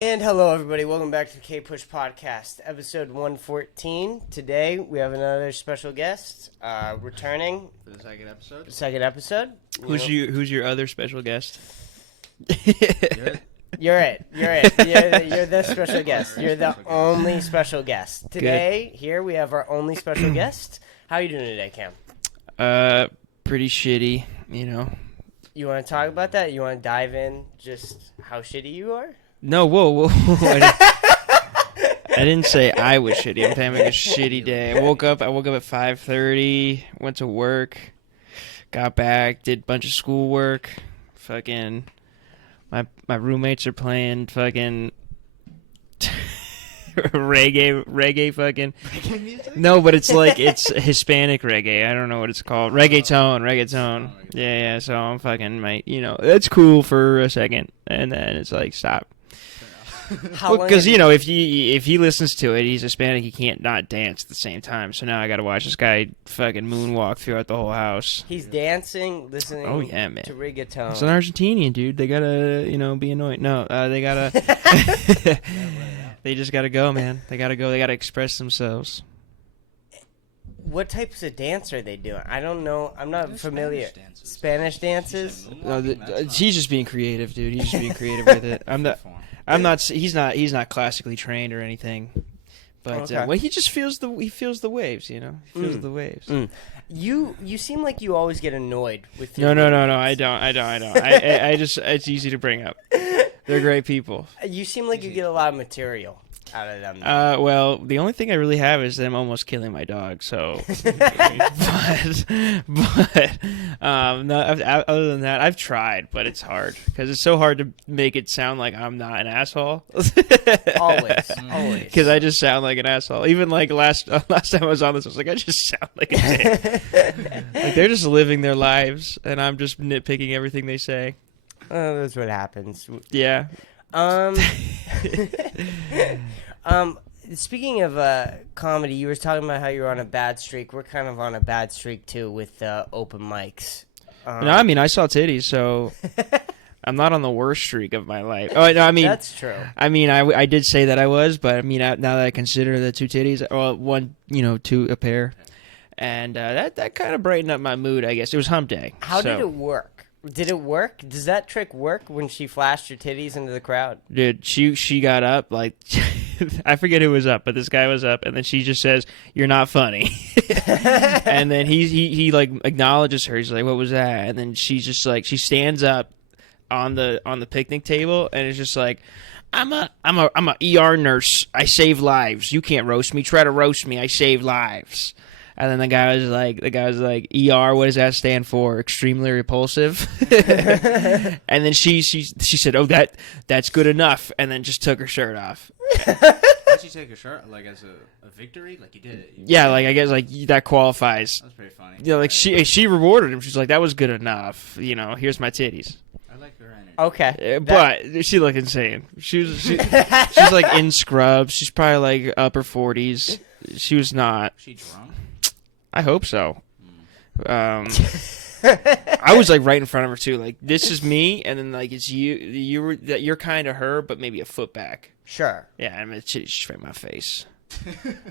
And hello, everybody. Welcome back to the Kpush Podcast, episode 114. Today, we have another special guest returning For the second episode? second episode. Who's your other special guest? You're it. You're the special guest. You're the only special guest. Today, here we have our only special guest. How are you doing today, Cam? Pretty shitty, you know. You want to talk about that? You want to dive in just how shitty you are? No, whoa. I didn't say I was shitty. I'm having a shitty day. I woke up at 5:30, went to work, got back, did a bunch of schoolwork. Fucking my roommates are playing fucking reggae fucking. Reggae music? No, but it's Hispanic reggae. I don't know what it's called. Reggaeton. Yeah. So I'm fucking it's cool for a second, and then it's like stop. Because if he listens to it, he's Hispanic. He can't not dance at the same time. So now I got to watch this guy fucking moonwalk throughout the whole house. He's dancing, listening. Oh yeah, man. To reggaeton. It's an Argentinian dude. They gotta be annoying. No, they gotta. They just gotta go, man. They gotta go. They gotta express themselves. What types of dance are they doing? I don't know. I'm not familiar. Spanish dances? He's just being creative, dude. He's just being creative with it. He's not classically trained or anything, but okay. he just feels the waves, you know. He feels the waves. Mm. You seem like you always get annoyed with. No. I don't. I just it's easy to bring up. They're great people. You seem like you get a lot of material out of them. Well, the only thing I really have is them almost killing my dog. So, but no. Other than that, I've tried, but it's hard because it's so hard to make it sound like I'm not an asshole. Always. Because I just sound like an asshole. Even like last time I was on this, I was like, I just sound like a dick. Like they're just living their lives, and I'm just nitpicking everything they say. That's what happens. Yeah. Speaking of comedy, you were talking about how you were on a bad streak. We're kind of on a bad streak too with open mics. No, I mean I saw titties, so I'm not on the worst streak of my life. Oh no, I mean that's true. I mean I did say that I was, but I mean now that I consider the two titties, well, one, two a pair, and that kind of brightened up my mood. I guess it was hump day. How did it work? Did it work? Does that trick work when she flashed her titties into the crowd? Dude, she got up, like, I forget who was up, but this guy was up, and then she just says, "You're not funny." And then he like acknowledges her. He's like, "What was that?" And then she's just like, she stands up on the picnic table, and it's just like, I'm a ER nurse. I save lives. You can't roast me. Try to roast me. I save lives. And then the guy was like, ER, what does that stand for? Extremely repulsive. And then she said, "Oh, that's good enough," and then just took her shirt off. Did she take her shirt like as a victory? Like you did it? Yeah, like I guess like that qualifies. That's pretty funny. Yeah, like she rewarded him. She's like, "That was good enough. Here's my titties." I like her energy. Okay, but she looked insane. She's like in scrubs. She's probably like upper 40s. She was not. Was she drunk? I hope so. I was like right in front of her too. Like, this is me, and then like it's you. You're kind of her, but maybe a foot back. Sure. Yeah, I mean, it's straight in my face.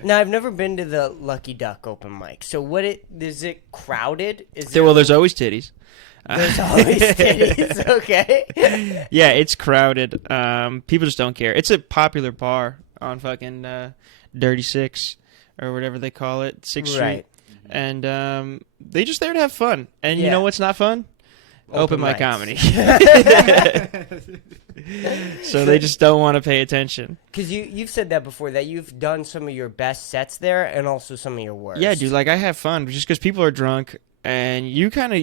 Now I've never been to the Lucky Duck open mic. So is it crowded? Well, there's always titties. There's always titties. Okay. Yeah, it's crowded. People just don't care. It's a popular bar on fucking Dirty Six or whatever they call it, 6th Street. Right. And they just there to have fun. And you know what's not fun? Open mic comedy. So they just don't want to pay attention. Because you've said that before, that you've done some of your best sets there and also some of your worst. Yeah, dude, like I have fun just because people are drunk. And you kind of,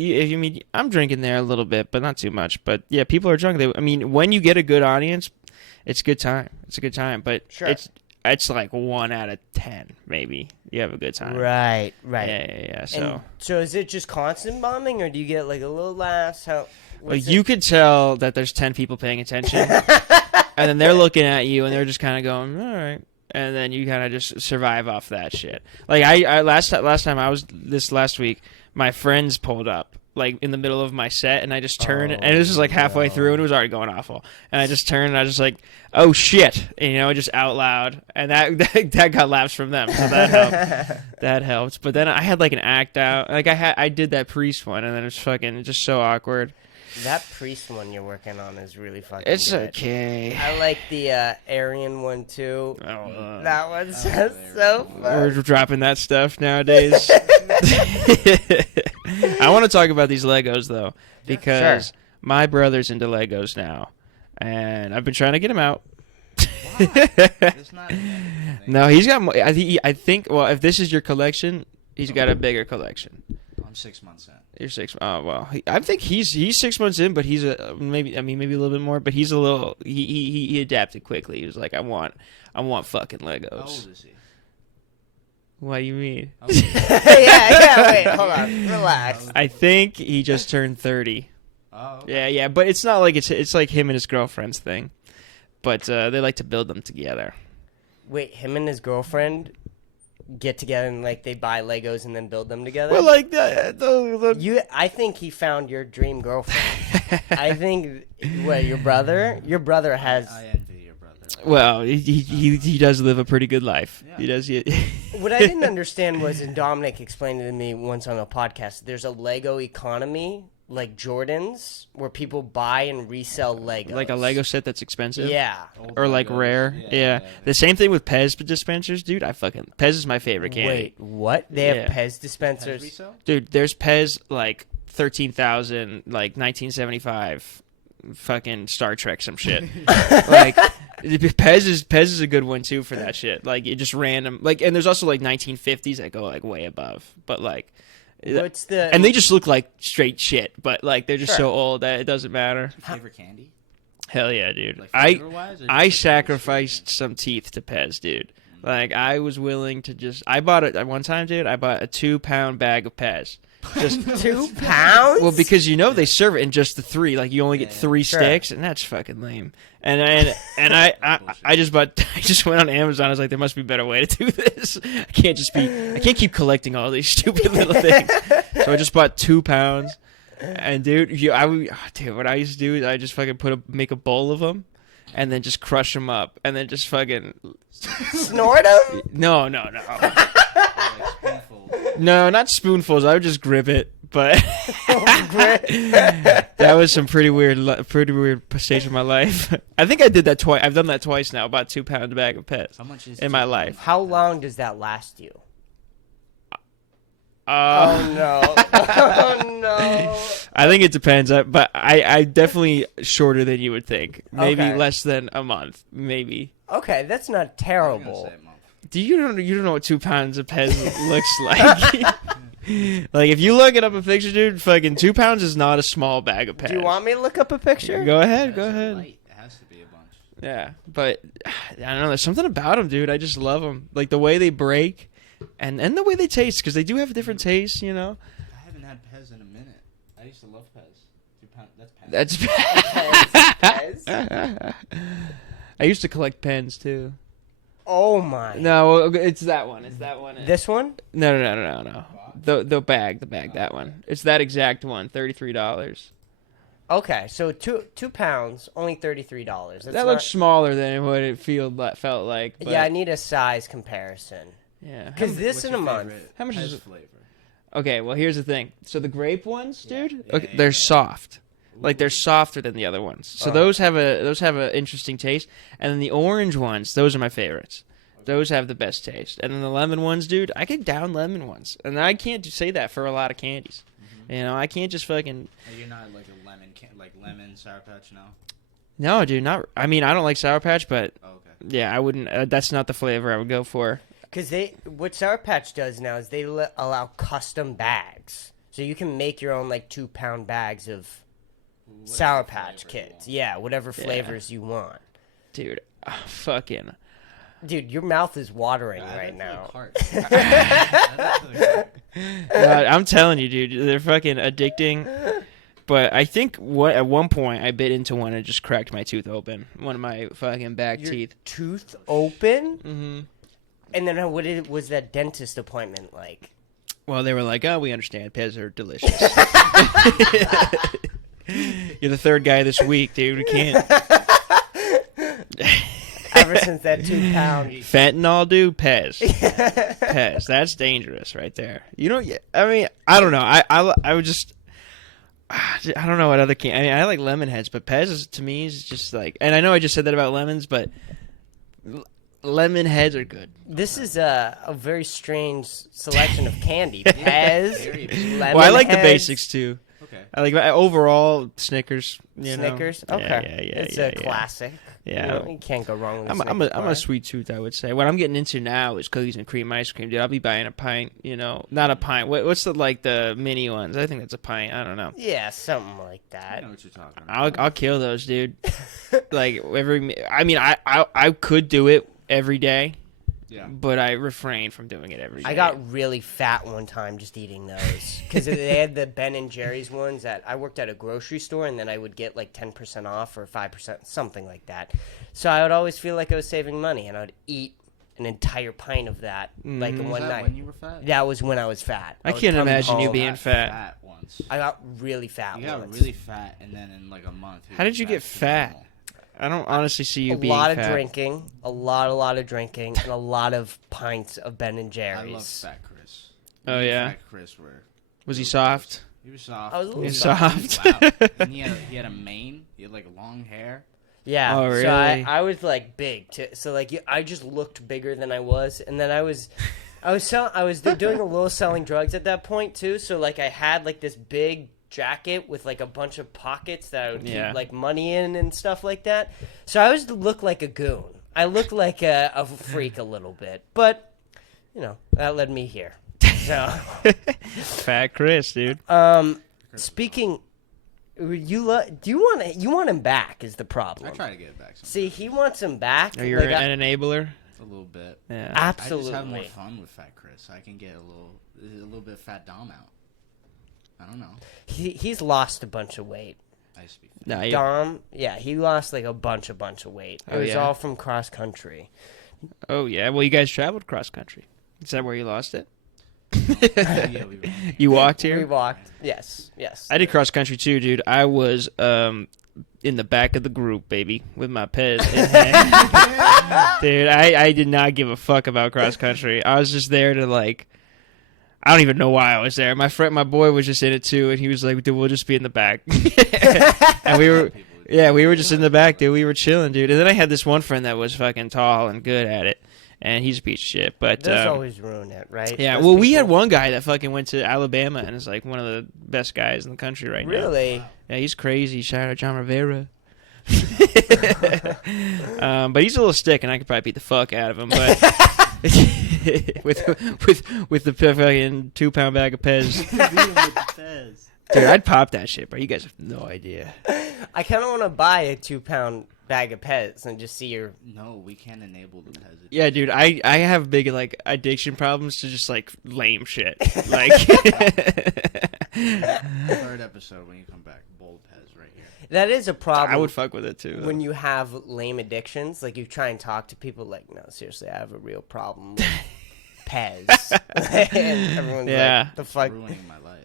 I'm drinking there a little bit, but not too much. But yeah, people are drunk. When you get a good audience, it's a good time. It's a good time. But sure. It's like 1 out of 10, maybe. You have a good time. Right. Yeah. So is it just constant bombing, or do you get like a little laughs? You could tell that there's 10 people paying attention, and then they're looking at you, and they're just kind of going, all right. And then you kind of just survive off that shit. Like last time I was this last week, my friends pulled up, like in the middle of my set, and I just turned, and it was just like halfway through, and it was already going awful. And I just turned, and I was just like, "Oh shit!" And, just out loud, and that got laughs from them, so that helped. That helped. But then I had like an act out, like I did that priest one, and then it's fucking just so awkward. That priest one you're working on is really fucking It's good. okay. I like the Aryan one too. Oh, That one's so fun. we're dropping that stuff nowadays. I want to talk about these Legos though, because my brother's into Legos now, and I've been trying to get him out. It's not. No, he's got. I think. Well, if this is your collection, he's got a bigger collection. I'm 6 months in. You're 6. Oh well, I think he's 6 months in, but he's maybe a little bit more. But he's a little. He adapted quickly. He was like, I want fucking Legos. How old is he? What do you mean? yeah. Wait, hold on. Relax. I think he just turned 30. Oh. Okay. Yeah, but it's not like it's like him and his girlfriend's thing. But they like to build them together. Wait, him and his girlfriend get together and like they buy Legos and then build them together? Well, like I think he found your dream girlfriend. I think your brother has. I envy your brother. Well, he does live a pretty good life. Yeah. He does. What I didn't understand was, and Dominic explained it to me once on a podcast, there's a Lego economy, like Jordans, where people buy and resell Legos. Like a Lego set that's expensive. Yeah. Old Or like Legos. rare. Yeah. The same thing with Pez dispensers, dude. Pez is my favorite candy. Wait, what? They have Yeah. Pez dispensers? Pez resale? Dude, there's Pez like 13,000, like 1975, fucking Star Trek some shit. Like Pez is a good one too for that shit. Like it just random. Like, and there's also like 1950s that go like way above, but like. What's the? And they just look like straight shit, but like they're just Sure. so old that it doesn't matter. Your favorite candy? Hell yeah, dude. Like I flavor-wise, or I just sacrificed some teeth to Pez, dude. Like I was willing to just. I bought it at one time, dude. I bought a 2-pound bag of Pez. Just 2 pounds? well, because they serve it in just the 3. Like you only get 3 Sure. sticks, and that's fucking lame. And I just went on Amazon. I was like, there must be a better way to do this. I can't keep collecting all these stupid little things. So I just bought 2 pounds. And dude, what I used to do is I just fucking make a bowl of them, and then just crush them up, and then just fucking Snort them? no, spoonfuls. no, not spoonfuls. I would just grip it. But that was some pretty weird stage of my life. I think I did that twice. I've done that twice now. About 2-pound bag of Pez How much is in my life. How long does that last you? Oh no. Oh no. I think it depends. But I definitely shorter than you would think. Maybe Okay. less than a month. Maybe. Okay, that's not I'm gonna terrible. say a month. You don't know what 2 pounds of Pez looks like. Like if you look it up a picture, dude, fucking 2 pounds is not a small bag of Pez. Do you want me to look up a picture? Go ahead. That's light. It has to be a bunch. Yeah, but I don't know. There's something about them, dude. I just love them. Like the way they break, and the way they taste, because they do have a different taste, you know. I haven't had Pez in a minute. I used to love Pez. 2 pound. That's. That's Pez. Pez. I used to collect pens too. Oh my. No, it's that one. It's that one. This one? No. The bag, that one. It's that exact one. $33. Okay, so two pounds, only $33. That looks smaller than what it felt like. But Yeah, I need a size comparison. yeah. Because this What's in your a month. favorite How much Pez is it? flavor? Okay, well here's the thing. So the grape ones, dude, Yeah, okay, yeah, they're yeah. soft. Like they're softer than the other ones. So those have a interesting taste. And then the orange ones, those are my favorites. Those have the best taste. And then the lemon ones, dude, I get down lemon ones. And I can't say that for a lot of candies. You know, I can't just fucking. You're not like a lemon Sour Patch now. No, dude, not. I mean, I don't like Sour Patch, but Oh, okay. yeah, I wouldn't. That's not the flavor I would go for. Because what Sour Patch does now is they allow custom bags. So you can make your own, like, 2-pound bags of Sour Patch Kids. Yeah, whatever flavors you want. Dude, fucking. Dude, your mouth is watering right I now. God, I'm telling you, dude, they're fucking addicting. But I think at one point I bit into one and just cracked my tooth open. One of my fucking back Your teeth. tooth open? Mm-hmm. And then what was that dentist appointment like? Well, they were like, "Oh, we understand. Pez are delicious." You're the third guy this week, dude. We can't. Ever since that 2 pound. Fentanyl, dude. Pez. Pez. That's dangerous, right there. You know. I mean, I don't know. I would just. I don't know what other can. I mean, I like lemon heads, but Pez is, to me is just like. And I know I just said that about lemons, but lemon heads are good. This is a very strange selection of candy. Pez, lemon Well, I like heads. the basics too. Okay. I like overall Snickers. You know? Snickers? Yeah, Okay. yeah, It's yeah, a yeah. classic. Yeah. You can't go wrong with I'm Snickers a bar. sweet tooth, I would say. What I'm getting into now is cookies and cream ice cream, dude. I'll be buying a pint, you know. Not a pint. What's the mini ones? I think that's a pint. I don't know. Yeah, something like I that. know what you're talking about. I'll kill those, dude. Like I could do it every day, Yeah. but I refrain from doing it every day. I got really fat one time just eating those because they had the Ben and Jerry's ones that I worked at a grocery store, and then I would get like 10% off or 5%, something like that. So I would always feel like I was saving money, and I'd eat an entire pint of that like in Was one that night. when you were fat? That was when I was fat. I would can't come imagine you home- being got fat. once. I got really fat. You got once. really fat, and then in like a month. How did you get to fat? normal. I don't honestly see you A being lot of fat. drinking, a lot of drinking, and a lot of pints of Ben and I Jerry's. love Fat Chris. Oh, Me and yeah? Fat Chris were. Was he soft? He was soft. I was a little He was soft. soft. Wow. And he had a mane. He had like long hair. Yeah. Oh, So really? I was like big too. So like I just looked bigger than I was, and then I was doing a little selling drugs at that point too. So like I had like this big jacket with like a bunch of pockets that I would Yeah. keep like money in and stuff like that. So I always looked like a goon. I looked like a freak a little bit, but you know that led me here. So Fat Chris, dude. speaking, do you want him back? Is the problem? I try to get it back. Sometimes. See, he wants him back. Are you like, an enabler? A little bit. Yeah. absolutely. I just have more fun with Fat Chris. I can get a little bit of fat Dom out. I don't know. He's lost a bunch of weight. I used to be fat. Nah, you- Dom, yeah, he lost like a bunch of weight. It Oh, was yeah? all from cross country. Oh yeah. Well, you guys traveled cross country. Is that where you lost it? Yeah, we were. You walked We here. walked. Yes. I did cross country too, dude. I was in the back of the group, baby, with my Pez in hand. Dude, I did not give a fuck about cross country. I was just there to like. I don't even know why I was there. My boy was just in it too, and he was like, "Dude, we'll just be in the back." And we were just in the back, dude. We were chilling, dude. And then I had this one friend that was fucking tall and good at it, and he's a piece of shit. But Those always ruin it, right? yeah, Those well, we had people- one guy that fucking went to Alabama and is like one of the best guys in the country right now. Really? Yeah, he's crazy. Shout out John Rivera. But he's a little stick, and I could probably beat the fuck out of him. But with the fucking 2-pound bag of Pez, dude, I'd pop that shit, bro. You guys have no idea. I kind of want to buy a 2-pound bag of Pez and just see your. No, we can't enable the peasant. Yeah, dude, I have big like addiction problems to just like lame shit. Like, Third episode when you come back, bold Pez right here. That is a problem. I would fuck with it too. when you have lame addictions. Like you try and talk to people, like, no, seriously, I have a real problem with Pez. And everyone's Yeah. like, the fuck. Ruining my life.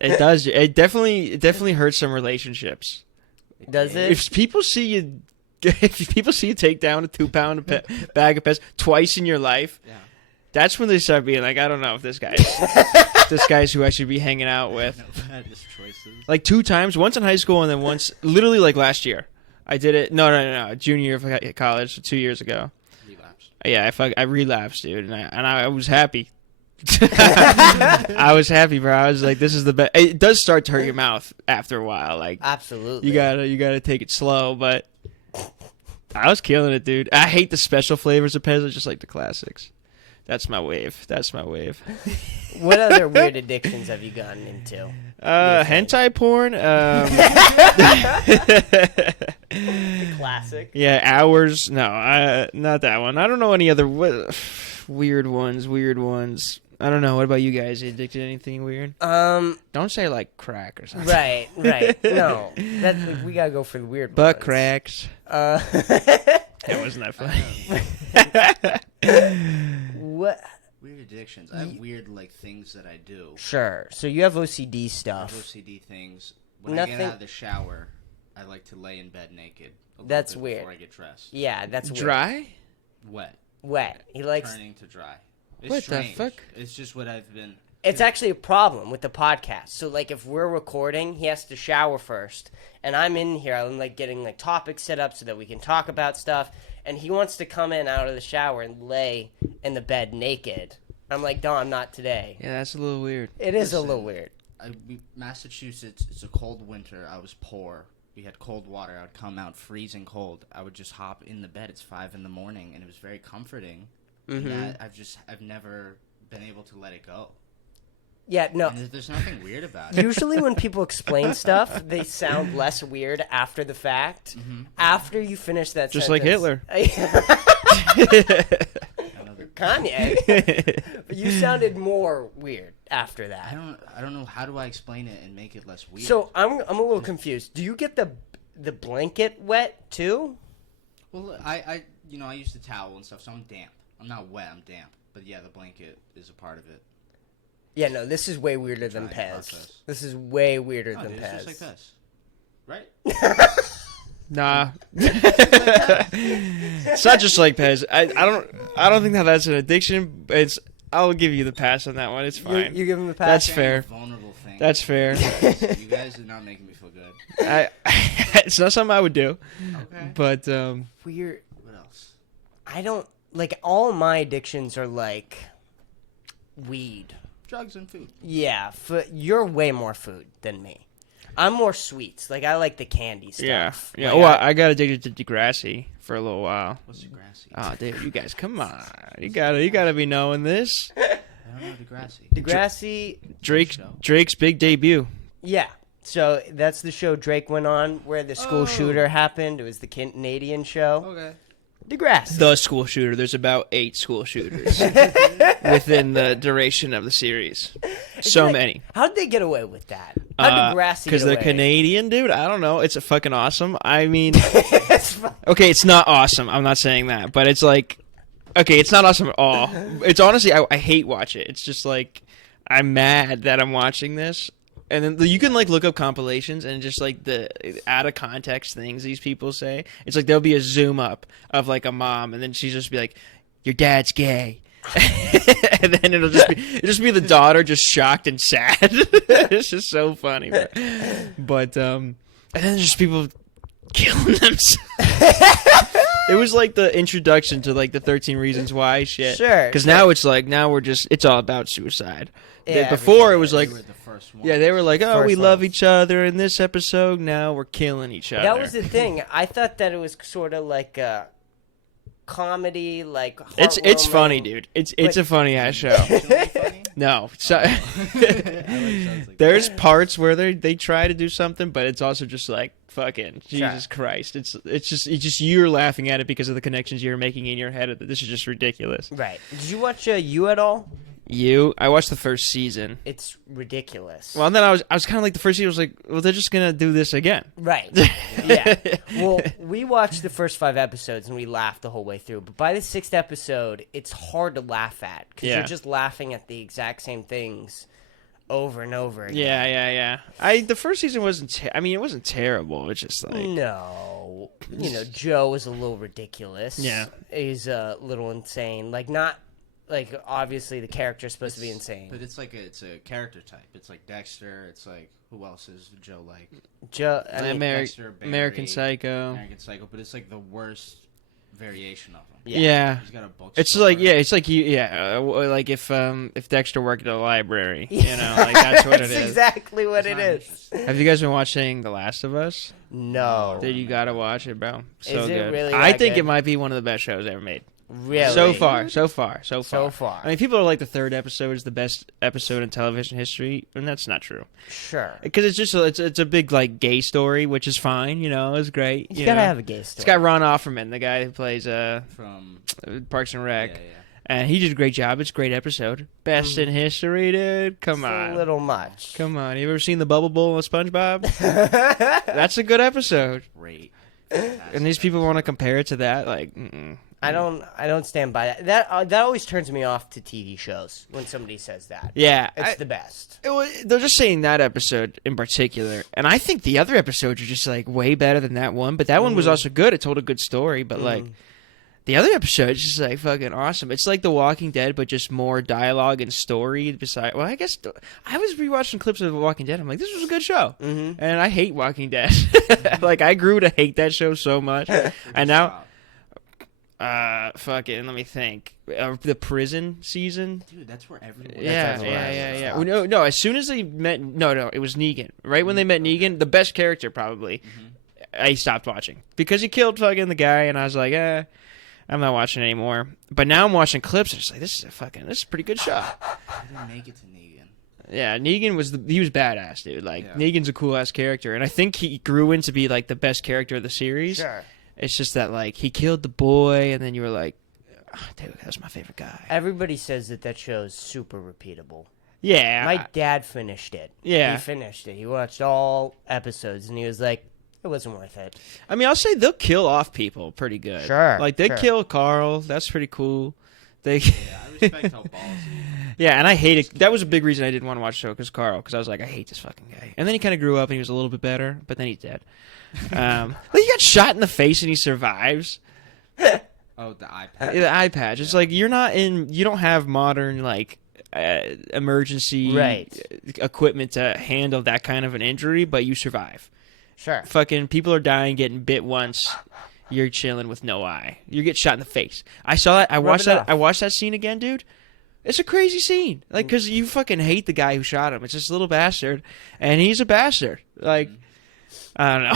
It does. It definitely hurts some relationships. Does it? If people see you take down a 2-pound bag of Pez twice in your life, Yeah. that's when they start being like, I don't know if this guy's who I should be hanging out with. No bad choices. Like 2 times, once in high school and then once, literally like last year. I did it. No, junior year of college, so 2 years ago. Relapsed. Yeah, I relapsed, dude, and I was happy. I was happy, bro. I was like, this is the best. It does start to hurt your mouth after a while. Like, Absolutely. you gotta take it slow, but I was killing it, dude. I hate the special flavors of Pez. I just like the classics. That's my wave. What other weird addictions have you gotten into? Hentai porn. Classic. Yeah, hours. No, not that one. I don't know any other weird ones. I don't know. What about you guys? You addicted to anything weird? Don't say like crack or something. Right. No, that's we gotta go for the weird Butt ones. cracks. That wasn't that funny. What? Weird addiction. addictions. I have weird like things that I do. Sure. So you have OCD I have stuff. OCD things. When I get out of the shower, I like to lay in bed naked. That's weird. Before I get dressed. Yeah, that's weird. Dry? Wet. He likes. Turning to dry. It's What strange. the fuck? It's just what I've been. It's actually a problem with the podcast. So, like, if we're recording, he has to shower first. And I'm in here. I'm, like, getting, like, topics set up so that we can talk about stuff. And he wants to come in out of the shower and lay in the bed naked. I'm like, Don, not today. Yeah, that's a little weird. It is a little weird. Massachusetts, it's a cold winter. I was poor. We had cold water. I would come out freezing cold. I would just hop in the bed. It's 5 a.m, and it was very comforting. Mm-hmm. And that I've never been able to let it go. Yeah, no. And there's nothing weird about it. Usually when people explain stuff, they sound less weird after the fact. Mm-hmm. After you finish that Just sentence. like Hitler. Kanye. But you sounded more weird after that. I don't know. How do I explain it and make it less weird? So I'm a little confused. Do you get the blanket wet too? Well, I use the towel and stuff, so I'm damp. I'm not wet. I'm damp. But yeah, the blanket is a part of it. Yeah, no, this is way weirder than Drying Pez. process. This is way weirder No, than dude, Pez. it's just like this, right? Nah. It's not just like Pez. I don't think that that's an addiction. I'll give you the pass on that one. It's fine. You give him the pass. That's Saying fair. a vulnerable thing. That's fair. You guys are not making me feel good. It's not something I would do. Okay. But weird. What else? I don't like all my addictions are like weed. Drugs and food. Yeah, you're way more food than me. I'm more sweets. Like I like the candy stuff. yeah. Like, Well, I got addicted to Degrassi for a little while. What's Degrassi? Oh, dude, you guys, come on. You gotta be knowing this. I don't know Degrassi. Degrassi. Drake's big debut. Yeah. So that's the show Drake went on where the school shooter happened. It was the Canadian show. Okay. Degrassi. The school shooter. There's about 8 school shooters within the duration of the series. So like, many. How'd they get away with that? How'd Degrassi Because get they're away? Canadian, dude. I don't know. It's a fucking awesome. I mean, It's fine. okay, it's not awesome. I'm not saying that, but it's like, okay, it's not awesome at all. It's honestly, I hate watch it. It's just like, I'm mad that I'm watching this. And then you can like look up compilations and just like the out of context things these people say. It's like there'll be a zoom up of like a mom, and then she's just be like, "Your dad's gay," and then it'll just be the daughter just shocked and sad. It's just so funny. But and then just people killing themselves. It was like the introduction to like the 13 Reasons Why shit. Sure. Because now it's like it's all about suicide. Yeah, Before it was like. They were the first one. Yeah, they were like, "Oh, First we love ones. each other in this episode. Now we're killing each other." That was the thing. I thought that it was sort of like a comedy, like It's heartwarming. funny, dude. It's a funny ass show. Funny? No, so, I like shows like there's parts where they try to do something, but it's also just like fucking Jesus Sure. Christ. It's just you're laughing at it because of the connections you're making in your head. That this is just ridiculous. Right. Did you watch You at all? I watched the first season. It's ridiculous. Well, then I was kind of like the first season. I was like, well, they're just gonna do this again. Right. Yeah. Well, we watched the first 5 episodes and we laughed the whole way through. But by the 6th episode, it's hard to laugh at because Yeah. you're just laughing at the exact same things over and over again. Yeah. The first season wasn't. It wasn't terrible. It's just like No. Joe is a little ridiculous. Yeah. He's a little insane. Like, not... Like, obviously, the character's supposed to be insane. But it's like it's a character type. It's like Dexter. It's like, who else is Joe like? Joe... I mean, Dexter, Barry, American Psycho. American Psycho, but it's like the worst variation of him. Yeah. He's got a book. It's like like if Dexter worked at a library, like that's what it That's is. exactly what it is. Have you guys been watching The Last of Us? No. Dude, you gotta watch it, bro. So Is it good. really I that think good? it might be one of the best shows ever made. Really? So far. So far. I mean, people are like the 3rd episode is the best episode in television history, and that's not true. Sure. Because it's just it's a big like gay story, which is fine. It's great. You gotta have a gay story. It's got Ron Offerman, the guy who plays From Parks and Rec. yeah. And he did a great job. It's a great episode. Best in history, dude. Come It's on. a little much. Come on. You ever seen the Bubble Bowl of SpongeBob? That's a good episode. Great. And these people want to compare it to that? Like, I don't stand by that. That always turns me off to TV shows when somebody says that. Yeah, It's the best. They're just saying that episode in particular, and I think the other episodes are just like way better than that one. But that one was also good. It told a good story. But like the other episode is just like fucking awesome. It's like The Walking Dead, but just more dialogue and story. Besides, well, I guess I was rewatching clips of The Walking Dead. I'm like, this was a good show, and I hate Walking Dead. Like I grew to hate that show so much, and now. Fucking, let me think. The prison season? Dude, that's where everyone... Yeah. Well, no, as soon as they met... No, it was Negan. Right when they met Negan, the best character, probably, I stopped watching. Because he killed fucking the guy, and I was like, I'm not watching anymore. But now I'm watching clips, and it's like, this is a pretty good show. I didn't make it to Negan. Yeah, Negan was badass, dude. Like, Negan's a cool-ass character, and I think he grew into be, like, the best character of the series. Sure. It's just that, like, he killed the boy, and then you were like, oh, dude, that was my favorite guy. Everybody says that show is super repeatable. Yeah. My dad finished it. Yeah. He finished it. He watched all episodes, and he was like, it wasn't worth it. I mean, I'll say they'll kill off people pretty good. Sure. Like, they kill Carl. That's pretty cool. Yeah, I respect how ballsy. Yeah, and I hate it. That was a big reason I didn't want to watch the show, because Carl, because I was like, I hate this fucking guy. And then he kind of grew up, and he was a little bit better, but then he's dead. He got shot in the face and he survives. Oh, the eye patch. The eye patch. It's like you don't have modern like emergency equipment to handle that kind of an injury, but you survive. Sure. Fucking people are dying, getting bit once. You're chilling with no eye. You get shot in the face. I saw that. I watched that scene again, dude. It's a crazy scene. Like, because you fucking hate the guy who shot him. It's this little bastard, and he's a bastard. Like. I don't know.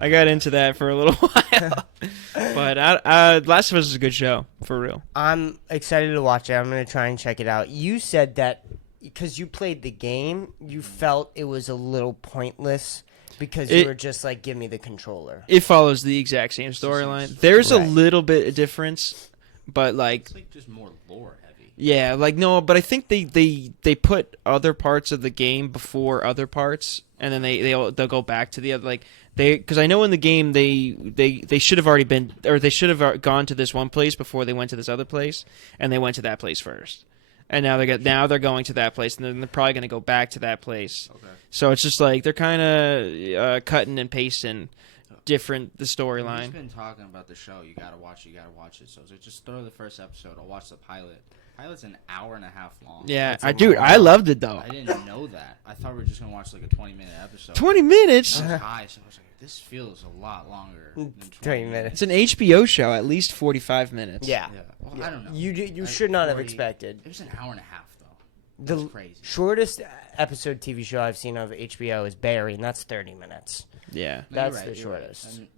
I got into that for a little while. But Last of Us is a good show, for real. I'm excited to watch it. I'm going to try and check it out. You said that because you played the game, you felt it was a little pointless because you were just like, give me the controller. It follows the exact same storyline. There's a little bit of difference, but like... It's like just more lore heavy. Yeah, like no, but I think they put other parts of the game before other parts, and then they'll go back to the other because I know in the game they should have already been, or they should have gone to this one place before they went to this other place, and they went to that place first, and now they're going to that place, and then they're probably going to go back to that place. Okay. So it's just like they're kind of cutting and pasting the storyline. We've been talking about the show. You gotta watch it. So just throw the first episode. I'll watch the pilot. Pilot's an hour and a half long. Yeah, I loved it though. I didn't know that. I thought we were just gonna watch like a 20-minute episode. 20 minutes? I was high, so I was like, this feels a lot longer than 20 minutes. It's an HBO show, at least 45 minutes. Yeah. Well, I don't know. You should not have expected. It was an hour and a half though. That's crazy. Shortest episode TV show I've seen of HBO is Barry, and that's 30 minutes. Yeah. That's the shortest. Right.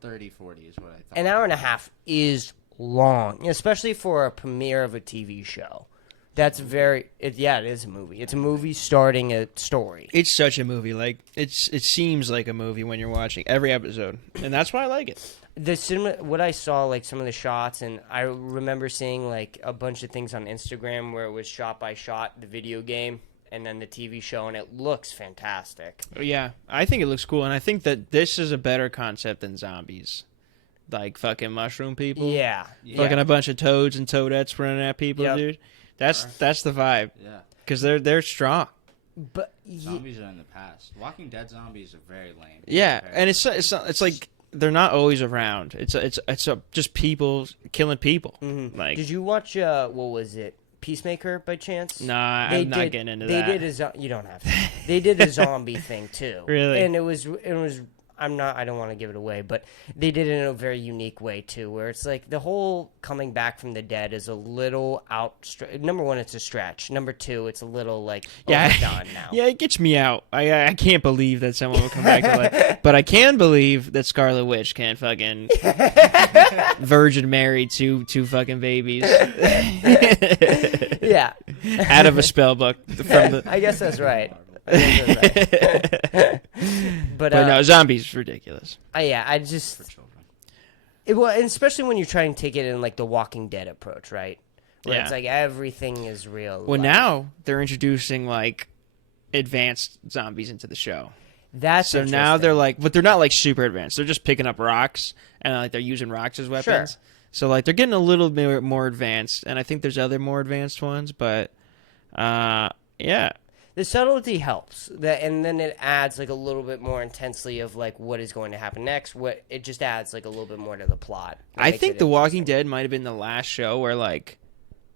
30, 40 is what I thought. An hour and a half is long, especially for a premiere of a TV show. That's it is a movie. It's a movie starting a story. It's such a movie. Like it seems like a movie when you're watching every episode, and that's why I like it. The cinema, what I saw, like some of the shots, and I remember seeing like a bunch of things on Instagram where it was shot by shot, the video game, and then the TV show, and it looks fantastic. Yeah, I think it looks cool, and I think that this is a better concept than zombies. Like fucking mushroom people. Yeah. Fucking a bunch of toads and toadettes running at people, dude. That's the vibe. Yeah. Because they're strong. But zombies are in the past. Walking Dead zombies are very lame. Yeah, and it's like they're not always around. It's just people killing people. Mm-hmm. Like, did you watch what was it? Peacemaker by chance? Nah, I'm not getting into that. They did you don't have to. They did a zombie thing too. Really? And it was I don't want to give it away, but they did it in a very unique way too, where it's like the whole coming back from the dead is a little number one, it's a stretch. Number two, it's a little like overdone now. Yeah, it gets me out. I can't believe that someone will come back to life, but I can believe that Scarlet Witch can fucking Virgin Mary two fucking babies. Yeah, out of a spell book from the. I guess that's right. But no, zombies is ridiculous. I just for children. And especially when you try and take it in like the Walking Dead approach, right? Where it's like everything is real. Well, now they're introducing like advanced zombies into the show. That's so now they're like, but they're not like super advanced. They're just picking up rocks and like they're using rocks as weapons. Sure. So like they're getting a little bit more advanced, and I think there's other more advanced ones, but yeah. The subtlety helps, and then it adds like a little bit more intensely of like what is going to happen next. It just adds like a little bit more to the plot. I think The Walking Dead might have been the last show where like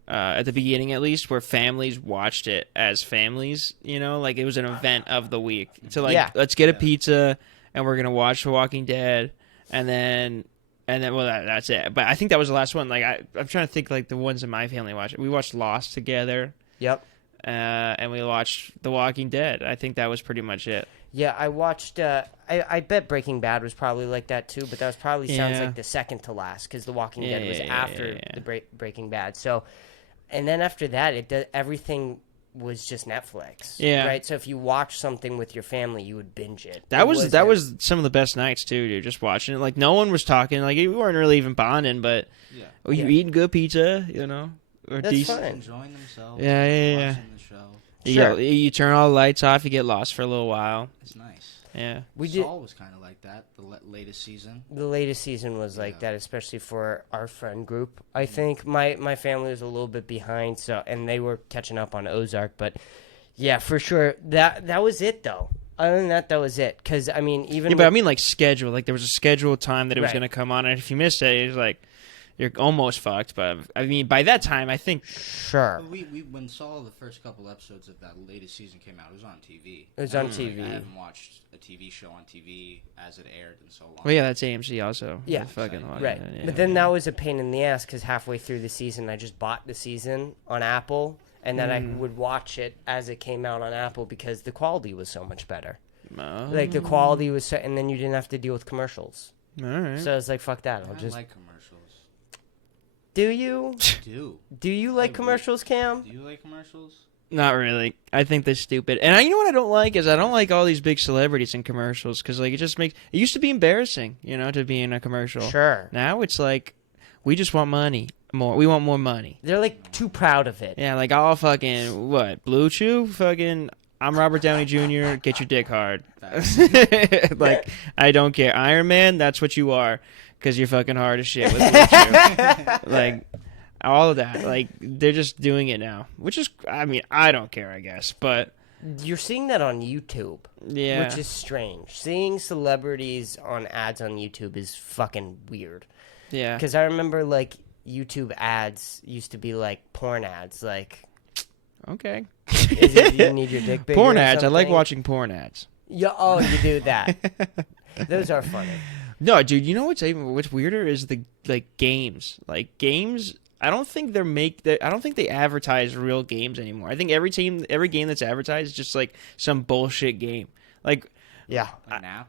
at the beginning at least where families watched it as families. You know, like it was an event of the week. So like let's get a pizza and we're gonna watch The Walking Dead, and then well that's it. But I think that was the last one. Like I'm trying to think like the ones in my family watched. We watched Lost together. Yep. And we watched The Walking Dead. I think that was pretty much it. Yeah, I watched. I bet Breaking Bad was probably like that too, but that was probably sounds like the second to last because The Walking Dead was after the Breaking Bad. So, and then after that, everything was just Netflix. Yeah. Right. So if you watch something with your family, you would binge it. That was some of the best nights too, dude. Just watching it. Like no one was talking. Like we weren't really even bonding, but you eating good pizza, you know. Or That's decent. fine. Enjoying themselves. Yeah. Watching the show. You turn all the lights off. You get lost for a little while. It's nice. Yeah. Saul was kind of like that. The latest season. The latest season was like that, especially for our friend group. I think my family was a little bit behind, and they were catching up on Ozark. But yeah, for sure that was it though. Other than that was it. Because I mean, but I mean like schedule. Like there was a scheduled time that it was going to come on, and if you missed it, it was like. You're almost fucked, but I mean, by that time, I think sure. We when Saul the first couple episodes of that latest season came out, it was on TV. It was on TV. I haven't watched a TV show on TV as it aired in so long. Well, yeah, that's AMC also. Yeah, fucking right. But then that was a pain in the ass because halfway through the season, I just bought the season on Apple, and then I would watch it as it came out on Apple because the quality was so much better. Oh. Like the quality was, and then you didn't have to deal with commercials. All right. So I was like, "Fuck that!" I like commercials. Do you? Do you like commercials, Cam? Do you like commercials? Not really. I think they're stupid. And you know what I don't like is I don't like all these big celebrities in commercials because like it just makes it used to be embarrassing, you know, to be in a commercial. Sure. Now it's like we just want money more. We want more money. They're like too proud of it. Yeah, like all fucking what Blue Chew fucking. I'm Robert Downey Jr. Get your dick hard. Like I don't care. Iron Man, that's what you are. Because you're fucking hard as shit with Blue Chew. Like, all of that. Like, they're just doing it now. Which is, I mean, I don't care, I guess. But. You're seeing that on YouTube. Yeah. Which is strange. Seeing celebrities on ads on YouTube is fucking weird. Yeah. Because I remember, like, YouTube ads used to be, like, porn ads. Like. Okay. Is it you need your dick bigger? Porn ads. I like watching porn ads. Yeah. Oh, you do that. Those are funny. No, dude, you know what's weirder is the games. Like games, I don't think they advertise real games anymore. I think every game that's advertised is just like some bullshit game. Like an app.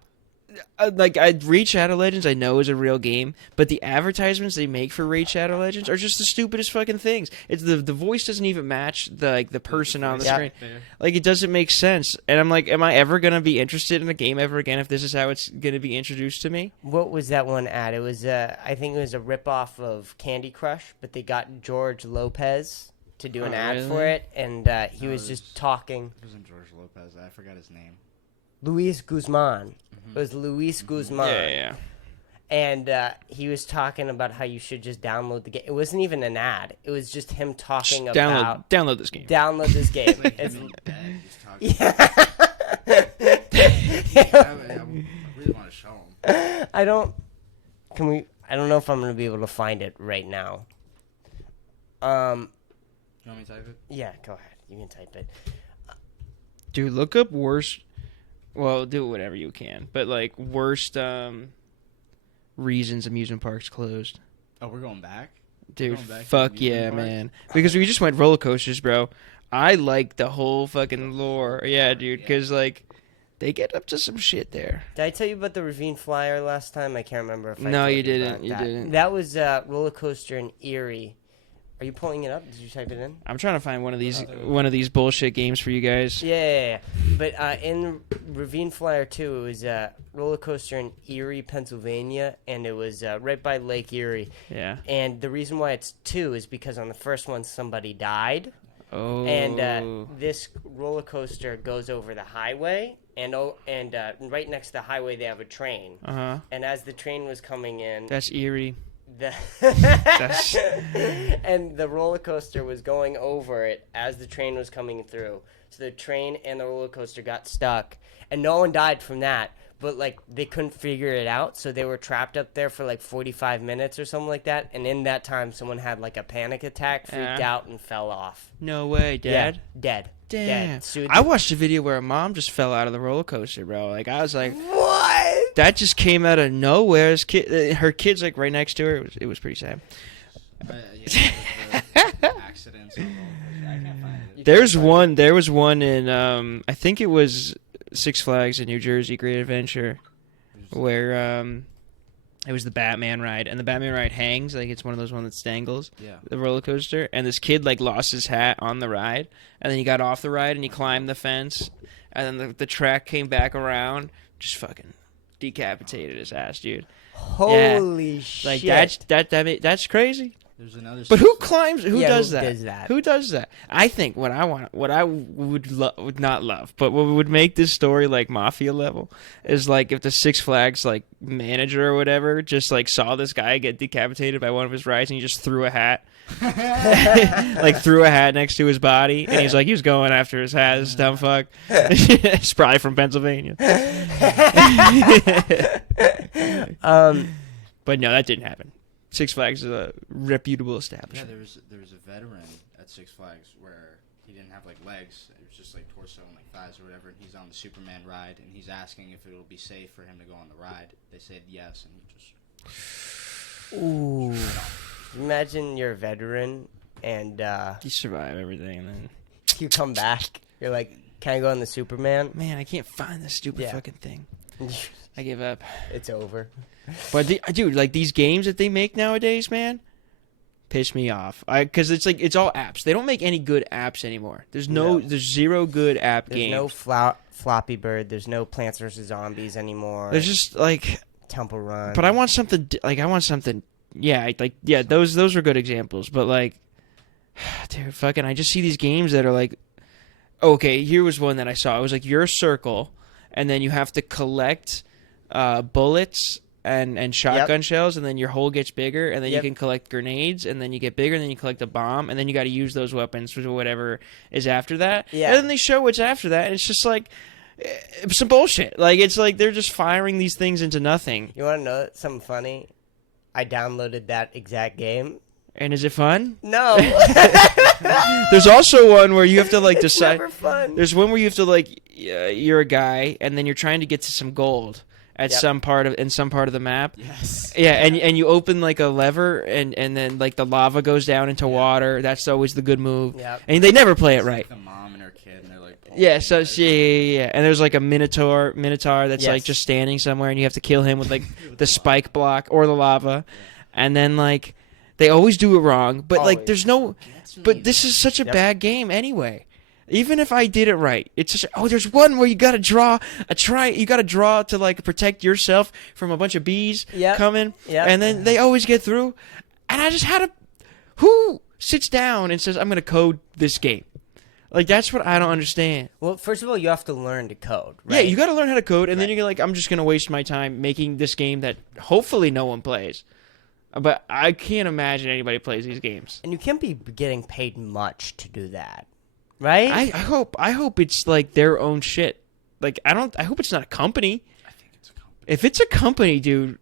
Like Raid Shadow Legends, I know is a real game, but the advertisements they make for Raid Shadow Legends are just the stupidest fucking things. It's the voice doesn't even match the person on the screen. Like it doesn't make sense. And I'm like, am I ever gonna be interested in a game ever again if this is how it's gonna be introduced to me? What was that one ad? It was I think it was a ripoff of Candy Crush, but they got George Lopez to do an ad for it, and he was just talking. It wasn't George Lopez. I forgot his name. Luis Guzman. It was Luis Guzman. Yeah. And he was talking about how you should just download the game. It wasn't even an ad. It was just him talking about... Download this game. Download this game. It's I really want to show him. I don't know if I'm going to be able to find it right now. You want me to type it? Yeah, go ahead. You can type it. Dude, look up worst... Well, do whatever you can. But, like, worst reasons amusement parks closed. Oh, we're going back? Dude, fuck yeah, man. Because we just went roller coasters, bro. I like the whole fucking lore. Yeah, dude, because, like, they get up to some shit there. Did I tell you about the Ravine Flyer last time? I can't remember if I No, told you didn't. about You that. didn't. That was a roller coaster in Erie. Are you pulling it up? Did you type it in? I'm trying to find one of these bullshit games for you guys. Yeah. But in Ravine Flyer 2, it was a roller coaster in Erie, Pennsylvania, and it was right by Lake Erie. Yeah. And the reason why it's 2 is because on the first one, somebody died. Oh. And this roller coaster goes over the highway, and right next to the highway they have a train. And as the train was coming in, That's eerie. and the roller coaster was going over it as the train was coming through. So the train and the roller coaster got stuck, and no one died from that. But like they couldn't figure it out, so they were trapped up there for like 45 minutes or something like that. And in that time, someone had like a panic attack, freaked out, and fell off. No way, Dad. Yeah, dead. Damn. Dead. So I watched a video where a mom just fell out of the roller coaster, bro. Like I was like, what? That just came out of nowhere. Her kid's like right next to her. It was pretty sad. Accidents. I can't find it. There was one in I think it was Six Flags in New Jersey, Great Adventure, where it was the Batman ride, and the Batman ride hangs, like it's one of those ones that dangles, the roller coaster, and this kid like lost his hat on the ride, and then he got off the ride and he climbed the fence, and then the track came back around, just fucking decapitated his ass, dude. Holy shit! Like that's crazy. There's another. But who climbs? Who does who that? does that? Who does that? I think what I would not love, but what would make this story like mafia level is like if the Six Flags like manager or whatever just like saw this guy get decapitated by one of his rides and he just threw a hat, like threw a hat next to his body, and he's like he was going after his hat. This dumb fuck. He's probably from Pennsylvania. But no, that didn't happen. Six Flags is a reputable establishment. Yeah, there was a veteran at Six Flags where he didn't have like legs; it was just like torso and like thighs or whatever. And he's on the Superman ride, and he's asking if it will be safe for him to go on the ride. They said yes, and he just. Ooh! Imagine you're a veteran and you survive everything, and then you come back. You're like, "Can I go on the Superman?" Man, I can't find this stupid fucking thing. I give up. It's over. But dude, like these games that they make nowadays, man, piss me off. Because it's like it's all apps. They don't make any good apps anymore. There's zero good app games. There's no Floppy Bird. There's no Plants vs Zombies anymore. There's just like Temple Run. But I want something. Yeah, those were good examples. But like, dude, fucking, I just see these games that are like, okay, here was one that I saw. It was like you're a circle, and then you have to collect bullets and shotgun shells, and then your hole gets bigger, and then you can collect grenades, and then you get bigger, and then you collect a bomb, and then you got to use those weapons for whatever is after that. Yeah. And then they show what's after that, and it's just like some bullshit. Like it's like they're just firing these things into nothing. You want to know something funny? I downloaded that exact game. And is it fun? No. There's also one where you have to like decide. Never fun. There's one where you have to like you're a guy, and then you're trying to get to some gold at some part of the map. Yes. Yeah, and you open like a lever, and then like the lava goes down into water. That's always the good move. Yep. And they never play it right. Like the mom and her kid, and they're like. Yeah. So yeah. And there's like a minotaur that's like just standing somewhere, and you have to kill him with like the spike block or the lava, and then like they always do it wrong. But like there's no. But this is such a bad game anyway. Even if I did it right, it's just there's one where you gotta draw you gotta draw to like protect yourself from a bunch of bees coming, and then they always get through. And I just had who sits down and says I'm gonna code this game? Like that's what I don't understand. Well, first of all, you have to learn to code. Right? Yeah, you gotta learn how to code, and then you're like, I'm just gonna waste my time making this game that hopefully no one plays. But I can't imagine anybody plays these games. And you can't be getting paid much to do that. Right? I hope it's like their own shit. Like I hope it's not a company. I think it's a company. If it's a company, dude,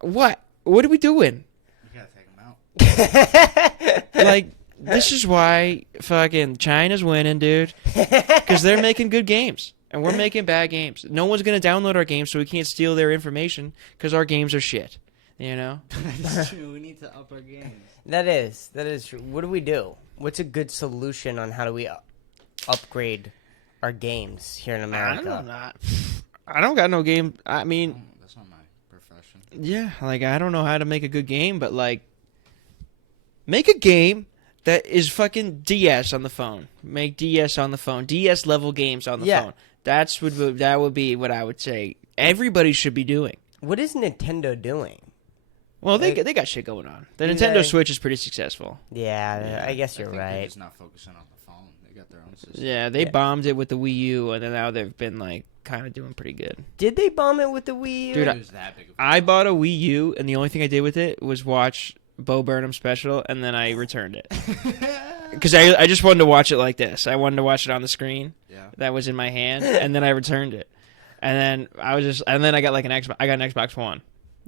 what are we doing? You gotta take them out. Like this is why fucking China's winning, dude. Because they're making good games and we're making bad games. No one's gonna download our games, so we can't steal their information because our games are shit. You know? That's true. We need to up our games. That is true. What do we do? What's a good solution on how do we upgrade our games here in America? I don't got no game. I mean, that's not my profession. Yeah, like I don't know how to make a good game, but like make a game that is fucking DS on the phone. Make DS on the phone. DS level games on the phone. That would be what I would say everybody should be doing. What is Nintendo doing? Well, they got shit going on. The Nintendo Switch is pretty successful. Yeah, I guess you're right. They're just not focusing on the phone. They got their own system. Yeah, they bombed it with the Wii U, and then now they've been like kind of doing pretty good. Did they bomb it with the Wii U? Dude, It was that big of a I bought a Wii U, and the only thing I did with it was watch Bo Burnham special, and then I returned it. Because I just wanted to watch it like this. I wanted to watch it on the screen that was in my hand, and then I returned it. And then I got like an Xbox. I got an Xbox One.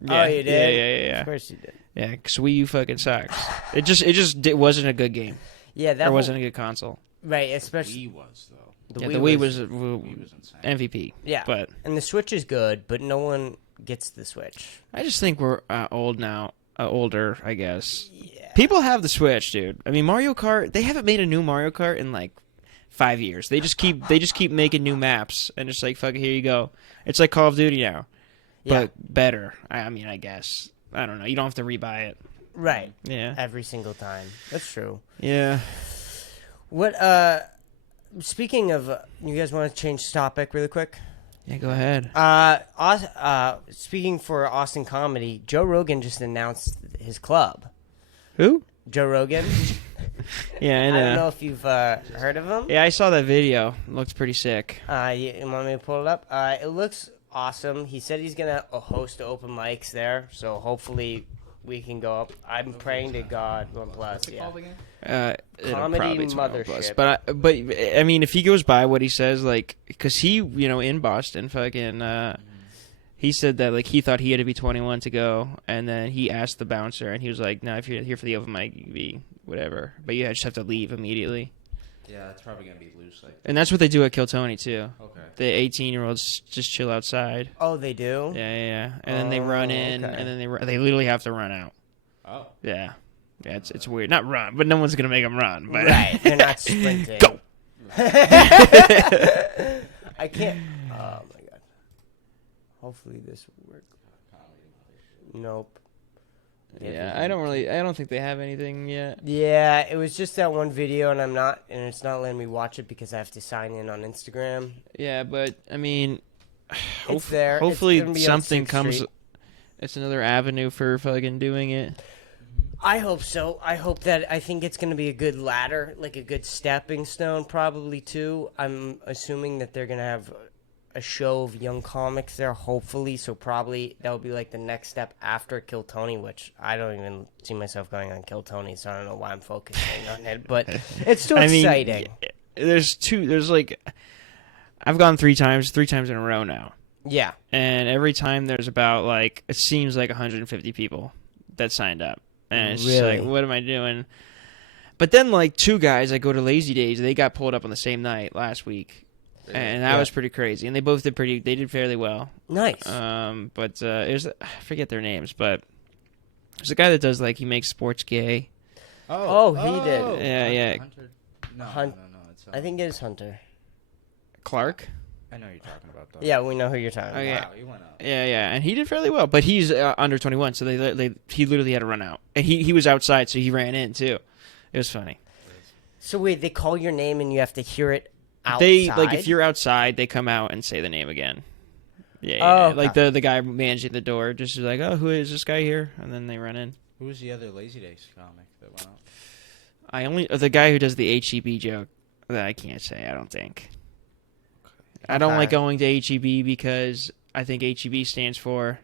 Yeah. Oh, you did? Yeah. Of course you did. Yeah, because Wii U fucking sucks. It wasn't a good game. Yeah, that Or wasn't a good console. right. Especially Wii was though. The Wii was Wii was insane. MVP. yeah, But and the Switch is good, but no one gets the Switch. I just think we're old now. Older, I guess. Yeah. People have the Switch, dude. I mean, Mario Kart. They haven't made a new Mario Kart in like 5 years. They just keep making new maps, and it's like, fuck it, here you go. It's like Call of Duty now, but better. I mean, I guess. I don't know. You don't have to rebuy it. Right. Yeah. Every single time. That's true. Yeah. What? Speaking of, you guys want to change topic really quick? Yeah, go ahead. Speaking for Austin Comedy, Joe Rogan just announced his club. Who? Joe Rogan. Yeah, I I know. don't know if you've heard of him. Yeah, I saw that video. It looked pretty sick. You want me to pull it up? It looks awesome. He said he's gonna host open mics there, so hopefully we can go up. I'm praying to God. OnePlus, yeah. Comedy Mothership. But I mean, if he goes by what he says, like, because he, in Boston, fucking, he said that like he thought he had to be 21 to go, and then he asked the bouncer, and he was like, "No, if you're here for the open mic, you can be whatever, but you just have to leave immediately." Yeah, it's probably gonna be loose. Like, And that's what they do at Kill Tony too. okay. The 18-year-olds just chill outside. Oh, they do. Yeah. And then they run in, okay. and then they literally have to run out. Oh. Yeah, it's weird. Not run, but no one's gonna make them run. But Right, they're not sprinting. Go. I can't. Oh my God. Hopefully this will work. Nope. Yeah, I don't think they have anything yet. Yeah, it was just that one video, and it's not letting me watch it because I have to sign in on Instagram. Yeah, but I mean, It's there. It's hopefully gonna be on something 6th comes. Street. It's another avenue for fucking doing it. I hope so. I think it's going to be a good ladder, like a good stepping stone, probably too. I'm assuming that they're going to have a show of young comics there, hopefully. So probably that will be like the next step after Kill Tony, which I don't even see myself going on Kill Tony, so I don't know why I'm focusing on it. But it's still exciting. There's like, I've gone 3 times in a row now. Yeah. And every time there's about like, it seems like 150 people that signed up. And it's just like, what am I doing? But then like 2 guys that go to Lazy Days, they got pulled up on the same night last week. And that was pretty crazy. And they both they did fairly well. Nice. But I forget their names, but there's a guy that does like, he makes sports gay. Oh, he did. Yeah. Hunter? No, Hunt- no. It's, I think it is Hunter. Clark? I know who you're talking about though. Yeah, we know who you're talking about. yeah. Wow, you went up. Yeah, and he did fairly well, but he's under 21, so he literally had to run out, and he was outside, so he ran in too. It was funny. So wait, they call your name and you have to hear it outside? They like if you're outside, they come out and say the name again. Yeah, Oh, like the guy managing the door just is like, oh, who is this guy here? And then they run in. Who was the other Lazy Days comic that went up? The guy who does the HEB joke that I can't say. I don't think. I don't like going to HEB because I think HEB stands for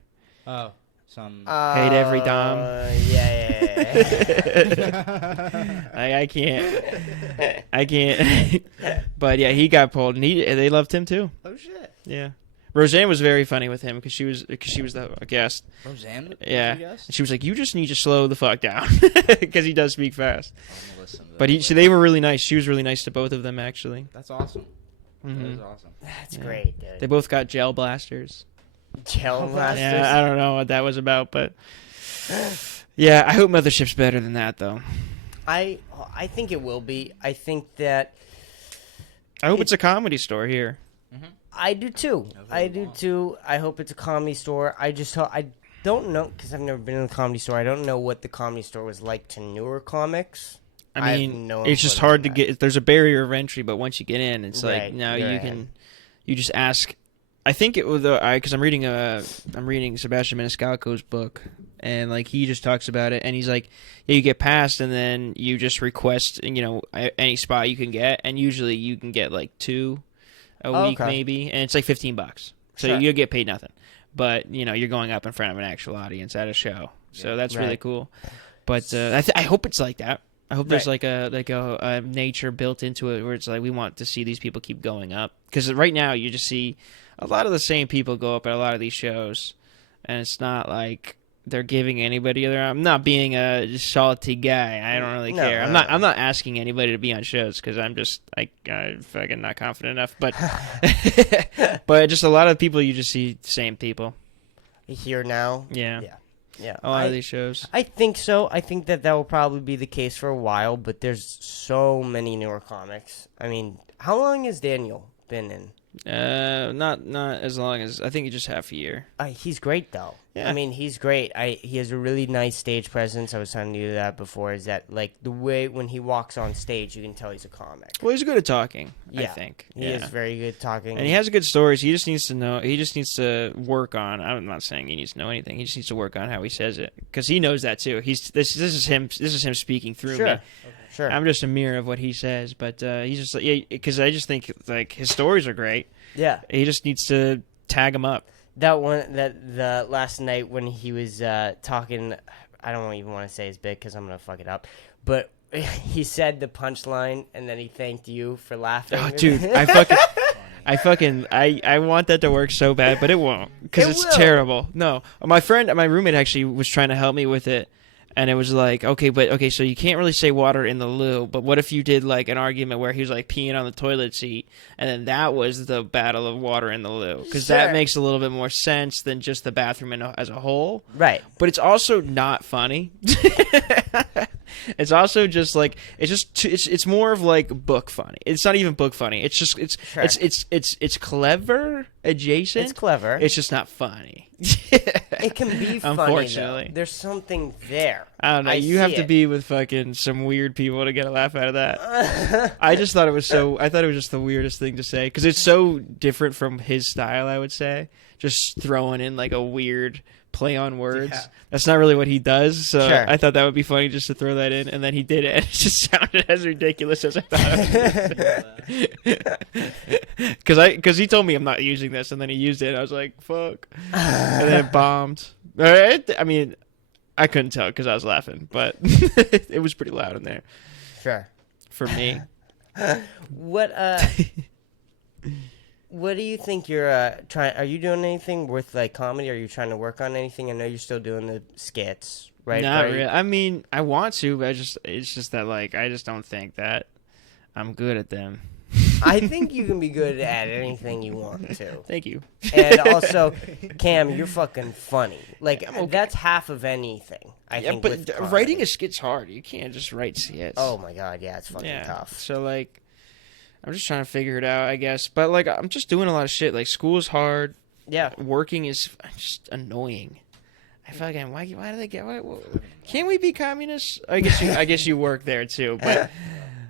Some hate every Dom. Yeah. I can't. But yeah, he got pulled, and they loved him too. Oh shit. Yeah, Roseanne was very funny with him because she was the guest. Roseanne? Yeah, Was and she was like, "You just need to slow the fuck down," because he does speak fast. I'm gonna listen to that But later. they were really nice. She was really nice to both of them, actually. That's awesome. Mhm. That is awesome. That's Yeah. great, dude. They both got gel blasters. Gel blasters. Yeah, I don't know what that was about, but yeah, I hope Mothership's better than that, though. I think it will be. I think that I hope it's a comedy store here. I do too. I do too. I hope it's a comedy store. I don't know because I've never been in a comedy store. I don't know what the comedy store was like to newer comics. I have mean, no it's just input on hard to that. get. There's a barrier of entry, but once you get in, it's like Right, now you're you in. can. You just ask. I think it was because I'm reading Sebastian Maniscalco's book, and like he just talks about it, and he's like, yeah, you get passed, and then you just request, any spot you can get, and usually you can get like 2. a week maybe, and it's like $15. So you get paid nothing, but you're going up in front of an actual audience at a show. So that's really cool. But I hope it's like that. I hope there's like a nature built into it where it's like we want to see these people keep going up, because right now you just see a lot of the same people go up at a lot of these shows, and it's not like they're giving anybody other. I'm not being a salty guy. I don't really care. I'm not asking anybody to be on shows because I'm just I'm fucking not confident enough. But but just a lot of people, you just see the same people here now. Yeah. A lot of these shows. I think so. I think that will probably be the case for a while. But there's so many newer comics. I mean, how long has Daniel been in? Not as long as, I think, just half a year. He's great though. Yeah. I mean, he's great. He has a really nice stage presence. I was telling you that before. Is that like the way when he walks on stage, you can tell he's a comic. Well, he's good at talking. I think he is very good at talking, and he has good stories. He just needs to know. He just needs to work on. I'm not saying he needs to know anything. He just needs to work on how he says it, because he knows that too. This is him. This is him speaking through me. Sure. I'm just a mirror of what he says, but he's just because I just think like his stories are great. Yeah. He just needs to tag him up. The last night when he was talking, I don't even want to say his bit because I'm gonna fuck it up, but he said the punchline and then he thanked you for laughing. Oh, dude, I want that to work so bad, but it won't, because it's terrible. No, my roommate actually was trying to help me with it. And it was like, okay, so you can't really say water in the loo, but what if you did like an argument where he was like peeing on the toilet seat, and then that was the battle of water in the loo? Because that makes a little bit more sense than just the bathroom as a whole. Right. But it's also not funny. It's also just like, it's more of like book funny. It's not even book funny. It's just, it's clever adjacent. It's clever. It's just not funny. It can be funny, unfortunately. Though. There's something there. I don't know. You have to be with fucking some weird people to get a laugh out of that. I just thought it was I thought it was just the weirdest thing to say, because it's so different from his style, I would say. Just throwing in like a weird play on words. Yeah. That's not really what he does, so I thought that would be funny just to throw that in, and then he did it, and it just sounded as ridiculous as I thought it would. Because he told me I'm not using this, and then he used it, and I was like, fuck. And then it bombed. I mean, I couldn't tell because I was laughing, but it was pretty loud in there. Sure. For me. What do you think you're trying? Are you doing anything with like comedy? Are you trying to work on anything? I know you're still doing the skits, right? Not really. I mean, I want to, but it's just that like I just don't think that I'm good at them. I think you can be good at anything you want to. Thank you. And also, Cam, you're fucking funny. Like that's half of anything. I think. But writing a skit's hard. You can't just write skits. Oh my god, yeah, it's fucking tough. So like, I'm just trying to figure it out, I guess. But like, I'm just doing a lot of shit. Like, school is hard. Yeah. Working is just annoying. I feel like why do they get? Can't we be communists? I guess you work there too, but.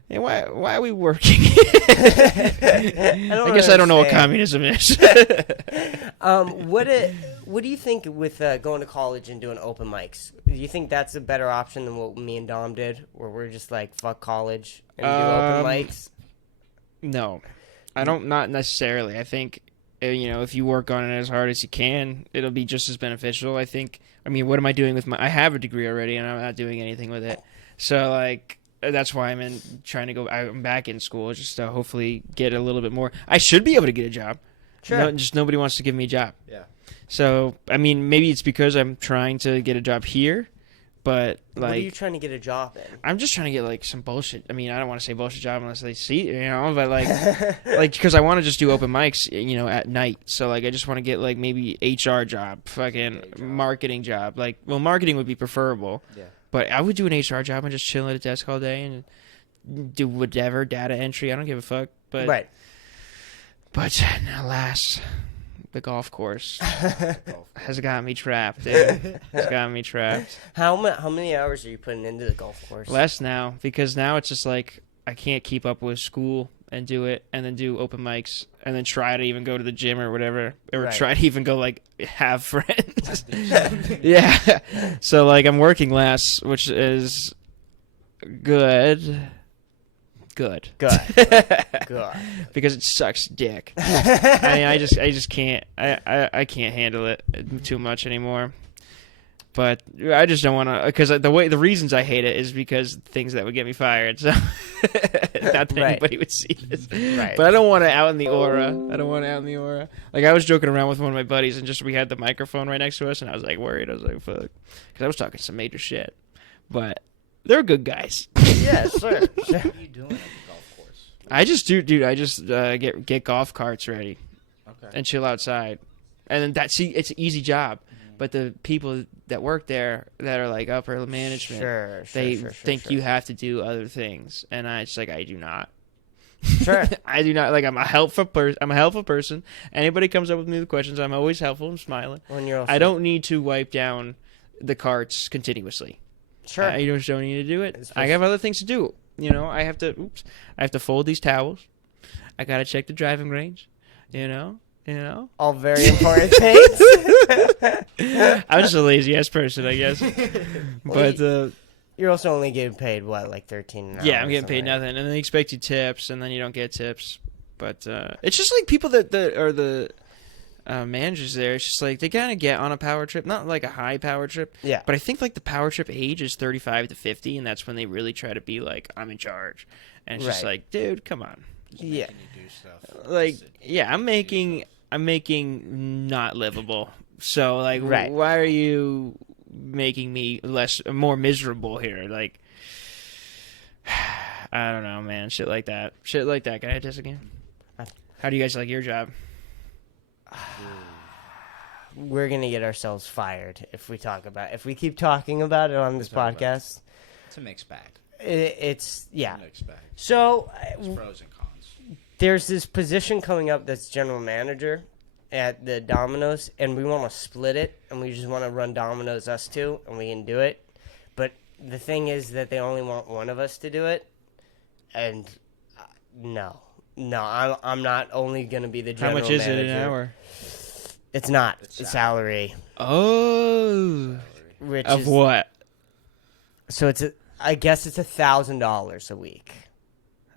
Yeah, why are we working? I guess I don't know what communism is. What do you think with going to college and doing open mics? Do you think that's a better option than what me and Dom did, where we're just like, fuck college and do open mics? No, I don't. Not necessarily. I think if you work on it as hard as you can, it'll be just as beneficial. I think. I mean, what am I doing with I have a degree already, and I'm not doing anything with it. So like. That's why I'm trying to go. I'm back in school just to hopefully get a little bit more. I should be able to get a job. Sure. Just nobody wants to give me a job. Yeah. So I mean, maybe it's because I'm trying to get a job here, but like. What are you trying to get a job in? I'm just trying to get like some bullshit. I mean, I don't want to say bullshit job unless they see, but like because I want to just do open mics, at night. So like I just want to get like maybe HR job, fucking marketing job. Like, well, marketing would be preferable. Yeah. But I would do an HR job and just chill at a desk all day and do whatever, data entry. I don't give a fuck. But, right. But alas, the golf course has got me trapped, dude. It's got me trapped. How many hours are you putting into the golf course? Less now, because now it's just like I can't keep up with school and do it, and then do open mics, and then try to even go to the gym or whatever, or try to even go like have friends. Yeah. So like I'm working less, which is good, Good. Good. Because it sucks dick. I mean, I just can't. I can't handle it too much anymore. But I just don't want to, because the reasons I hate it is because things that would get me fired. So not that anybody would see this. Right. But I don't want it out in the aura. Like, I was joking around with one of my buddies, and we had the microphone right next to us, and I was like worried. I was like, fuck, because I was talking some major shit. But they're good guys. Yeah, sure. What are you doing at the golf course? I just get golf carts ready and chill outside, and then it's an easy job. But the people that work there that are like upper management, they think you have to do other things, and I do not. Sure. I do not. Like, I'm a helpful person. Anybody comes up with me with questions, I'm always helpful and smiling. I don't need to wipe down the carts continuously. Sure. I just don't need to do it. I have other things to do. You know, I have to fold these towels. I gotta check the driving range. You know. All very important things. I'm just a lazy ass person, I guess. But you're also only getting paid what, like $13 an hour? Yeah, I'm getting paid nothing, and then they expect you tips, and then you don't get tips. But it's just like people that are the managers there. It's just like they kind of get on a power trip, not like a high power trip. Yeah. But I think like the power trip age is 35 to 50, and that's when they really try to be like, I'm in charge. And it's just like, dude, come on. Yeah. You do stuff. Like, yeah, I'm making not livable. So like, why are you making me more miserable here? Like, I don't know, man. Shit like that. Can I test again? How do you guys like your job? We're gonna get ourselves fired if we keep talking about it on this podcast. It's a mixed bag. It's a mixed bag. So It's pros and cons. There's this position coming up that's general manager at the Domino's, and we want to split it, and we just want to run Domino's us two, and we can do it. But the thing is that they only want one of us to do it, and no, I'm not only going to be the general manager. How much is it an hour? It's not. It's salary. Oh. Which of what? So I guess it's $1,000 a week.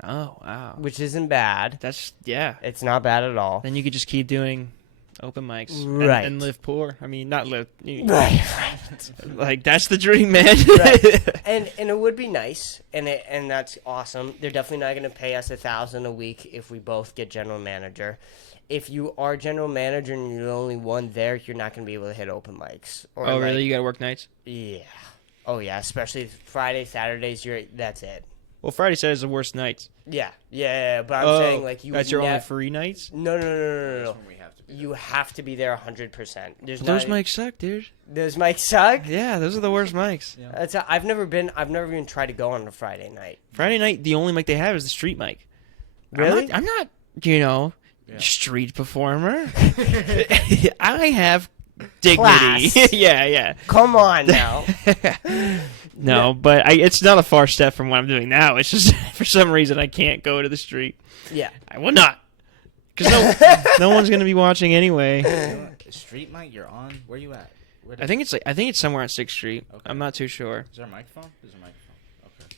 Oh, wow. Which isn't bad. Yeah. It's not bad at all. Then you could just keep doing open mics. Right. And live poor. I mean, not live. Right. Like, that's the dream, man. Right. And it would be nice, and that's awesome. They're definitely not going to pay us $1,000 a week if we both get general manager. If you are general manager and you're the only one there, you're not going to be able to hit open mics. Oh, really? You got to work nights? Yeah. Oh, yeah. Especially Friday, Saturdays. That's it. Well, Friday, Saturday's the worst nights. Yeah. But I'm saying, like, that's your only free nights? No. That's when we have to be there. You have to be there 100%. Those mics suck, dude. Those mics suck? Yeah, those are the worst mics. Yeah. I've never even tried to go on a Friday night. Friday night, the only mic they have is the street mic. Really? I'm not street performer. I have dignity. Class. Yeah. Come on now. No, but it's not a far step from what I'm doing now. It's just for some reason I can't go to the street. Yeah. I will not. Because no one's going to be watching anyway. Street mic, you're on. Where you at? I think it's somewhere on 6th Street. Okay. I'm not too sure. Is there a microphone? There's a microphone. Okay.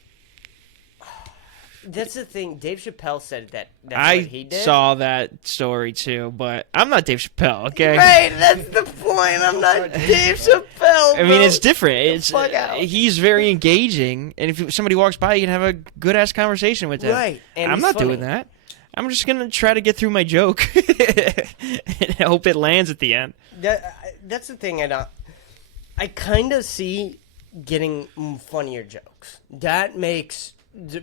That's the thing. Dave Chappelle said that's I what he did. saw that story too, but I'm not Dave Chappelle, okay? Right, that's the point. I'm not Dave Chappelle, I mean, it's different. Fuck out. He's very engaging, and if somebody walks by, you can have a good-ass conversation with him. Right, and I'm he's not funny. doing that. I'm just going to try to get through my joke and hope it lands at the end. That's the thing. I kind of see getting funnier jokes. That makes...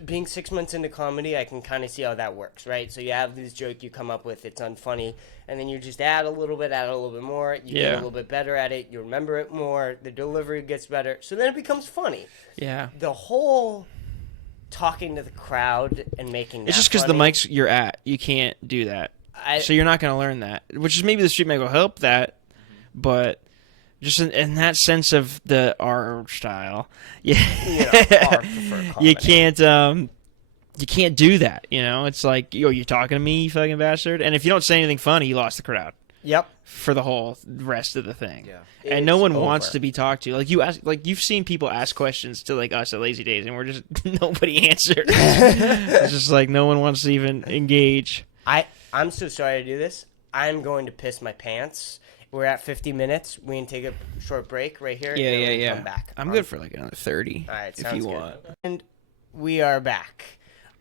Being 6 months into comedy, I can kind of see how that works, right? So you have this joke you come up with, it's unfunny, and then you just add a little bit more, you get a little bit better at it, you remember it more, the delivery gets better, so then it becomes funny. Yeah. The whole talking to the crowd and making it's just because the mics you're at, you can't do that. So you're not going to learn that, which is maybe the street mic will help that, but... Just in that sense of the R style, you can't do that. You know, it's like, you're talking to me, you fucking bastard. And if you don't say anything funny, you lost the crowd. Yep. for the whole rest of the thing. Yeah. And no It's one wants over. to be talked to. Like you've seen people ask questions to like us at Lazy Days, and we're just nobody answered. It's just like no one wants to even engage. I'm so sorry to do this. I'm going to piss my pants. We're at 50 minutes. We can take a short break right here. and then we'll Come back. I'm good for like another 30. All right, if sounds you good. want. And we are back.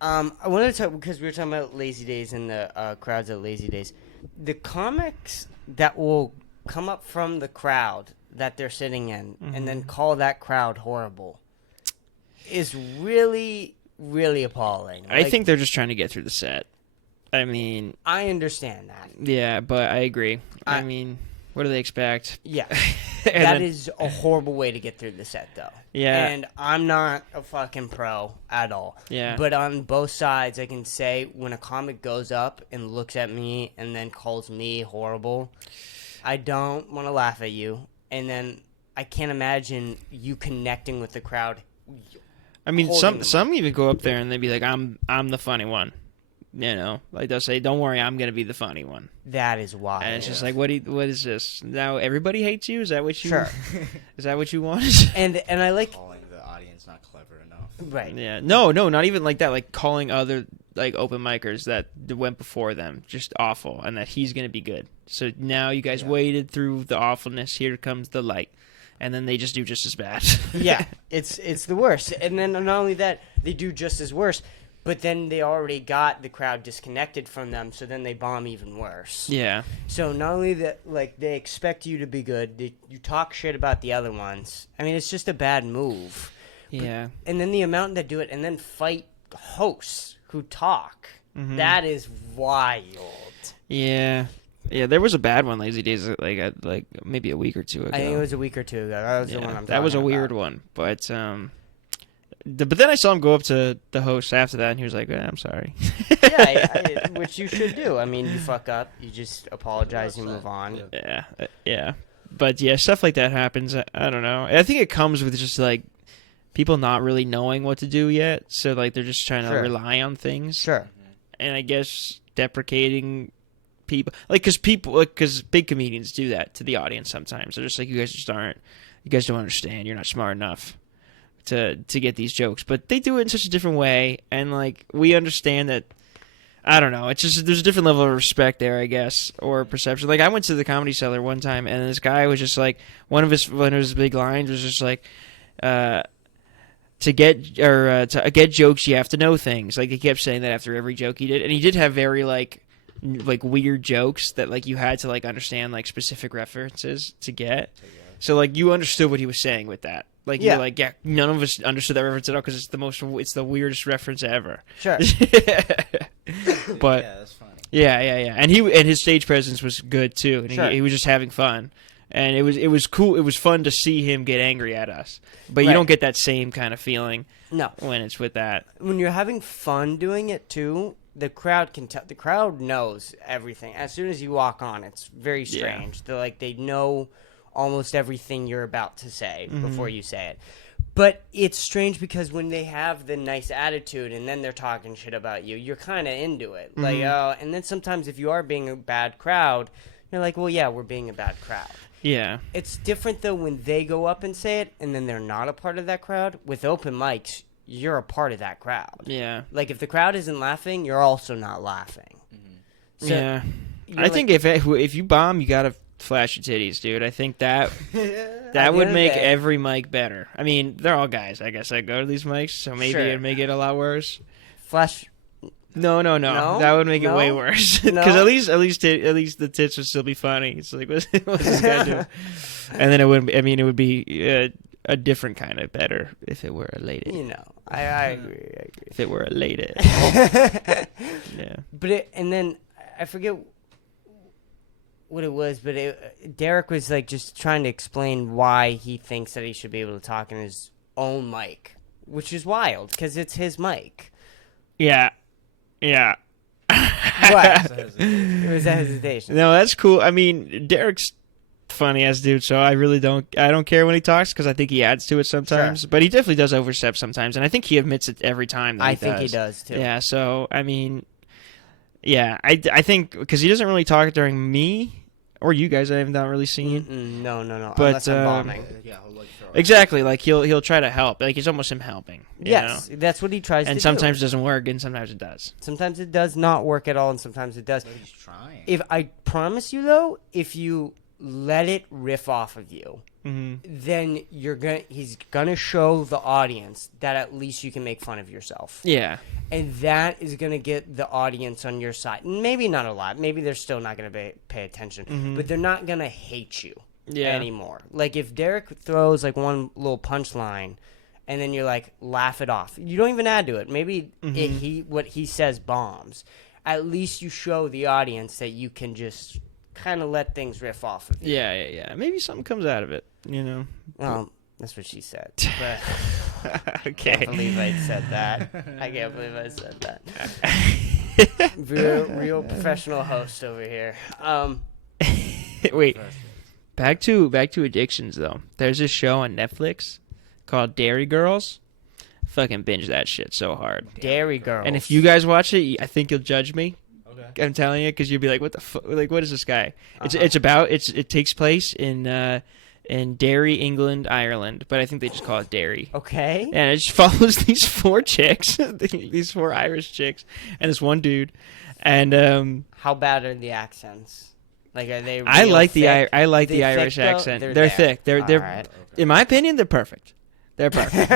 I wanted to talk because we were talking about Lazy Days and the crowds at Lazy Days. The comics that will come up from the crowd that they're sitting in and then call that crowd horrible is really, really appalling. I think they're just trying to get through the set. I mean, I understand that. yeah, but I agree. I mean, what do they expect? Yeah. And That then- is a horrible way to get through the set, though. Yeah. And I'm not a fucking pro at all. Yeah. But on both sides, I can say when a comic goes up and looks at me and then calls me horrible, I don't want to laugh at you. And then I can't imagine you connecting with the crowd. I mean, holding them some even go up there and they'd be like, "I'm the funny one," like they'll say, "Don't worry, I'm gonna be the funny one." That is wild. And it's just like, what is this? Now everybody hates you? Is that what you? Sure. Is that what you want? And I like Calling the audience not clever enough. right. Yeah. No, not even like that. Like calling other like open micers that went before them just awful, and that he's gonna be good. So now you guys waited through the awfulness. Here comes the light, and then they just do just as bad. Yeah, it's the worst. And then not only that, they do just as worse, but then they already got the crowd disconnected from them, so then they bomb even worse. Yeah. So not only that, like, they expect you to be good, you talk shit about the other ones. I mean, it's just a bad move. Yeah. And then the amount that do it and then fight hosts who talk. Mm-hmm. That is wild. Yeah. Yeah, there was a bad one, Lazy Days, like maybe a week or two ago. I think it was a week or two ago. That was the one I'm talking that was a weird about. one, but but then I saw him go up to the host after that, and he was like, "I'm sorry." Yeah, which you should do. I mean, you fuck up, you just apologize, you move on. Yeah. But yeah, stuff like that happens. I don't know. I think it comes with just like people not really knowing what to do yet, so like they're just trying to Sure. rely on things. Sure. And I guess deprecating people, because big comedians do that to the audience sometimes. They're just like, you guys don't understand. You're not smart enough to get these jokes, but they do it in such a different way, and like we understand that. I don't know. It's just there's a different level of respect there, I guess, or perception. Like I went to the Comedy Cellar one time, and this guy was just like one of his big lines was just like, to get jokes, you have to know things. Like he kept saying that after every joke he did, and he did have very like weird jokes that like you had to like understand like specific references to get. So like you understood what he was saying with that. Like Yeah. you're like, yeah, none of us understood that reference at all because it's the weirdest reference ever. Sure. But Yeah, that's funny. yeah, and his stage presence was good too, and Sure. he was just having fun, and it was cool. It was fun to see him get angry at us, but you Right. don't get that same kind of feeling No. when it's with that. When you're having fun doing it too, the crowd can tell. The crowd knows everything. As soon as you walk on, it's very strange. They know almost everything you're about to say before you say it. But it's strange because when they have the nice attitude and then they're talking shit about you, you're kind of into it. Like, and then sometimes if you are being a bad crowd, you're like, well, yeah, we're being a bad crowd. Yeah, It's different though when they go up and say it and then they're not a part of that crowd. With open mics, you're a part of that crowd. yeah, Like if the crowd isn't laughing, you're also not laughing. So yeah. you're I like- think if you bomb, you gotta flash your titties, dude. I think that At that the would end of make the day- every mic better. I mean, they're all guys, I guess, that go to these mics, so maybe Sure. it'd make it a lot worse. Flash. No. No? That would make it way No? worse. No? Because at least the tits would still be funny. It's like what's this guy doing? And then it wouldn't. I mean, it would be a different kind of better if it were a lady. You know, I agree. If it were a lady. Yeah. But and then I forget what it was, but Derek was like just trying to explain why he thinks that he should be able to talk in his own mic, which is wild because it's his mic. Yeah. What? It was a hesitation. No, that's cool. I mean, Derek's funny ass dude, so I don't care when he talks because I think he adds to it sometimes. Sure. But he definitely does overstep sometimes, and I think he admits it every time. That I think he does too. Yeah. So I mean, yeah, I think because he doesn't really talk during me or you guys I have not really seen. No. But, Unless I'm bombing. Yeah, he'll like throw Exactly, like he'll try to help. Like it's almost him helping. You Yes, know? that's what he tries to And do. sometimes it doesn't work, and sometimes it does. Sometimes it does not work at all, and sometimes it does. But he's trying. If I promise you though, if you let it riff off of you, then he's gonna show the audience that at least you can make fun of yourself. Yeah. And that is gonna get the audience on your side. Maybe not a lot. Maybe they're still not gonna pay attention, but they're not gonna hate you anymore. Like if Derek throws like one little punchline, and then you're like laugh it off. You don't even add to it. Maybe what he says bombs. At least you show the audience that you can just kind of let things riff off of you. Yeah. Maybe something comes out of it, you know. That's what she said. But I Okay. can't believe I said that. I can't believe I said that. real professional host over here. Wait. Back to addictions though. There's this show on Netflix called Dairy Girls. Fucking binge that shit so hard. Dairy Girls. And if you guys watch it, I think you'll judge me. Okay. I'm telling you, because you'll be like, "What the fuck? Like, what is this guy?" It takes place in Derry, England, Ireland, but I think they just call it Derry. Okay. And it just follows these 4 chicks, these 4 Irish chicks, and this one dude. And How bad are the accents? Like, are they? I real like thick? the Are they Irish thick, though? accent. They're They're there. thick. They're All they're right. in my opinion, they're perfect. They're perfect.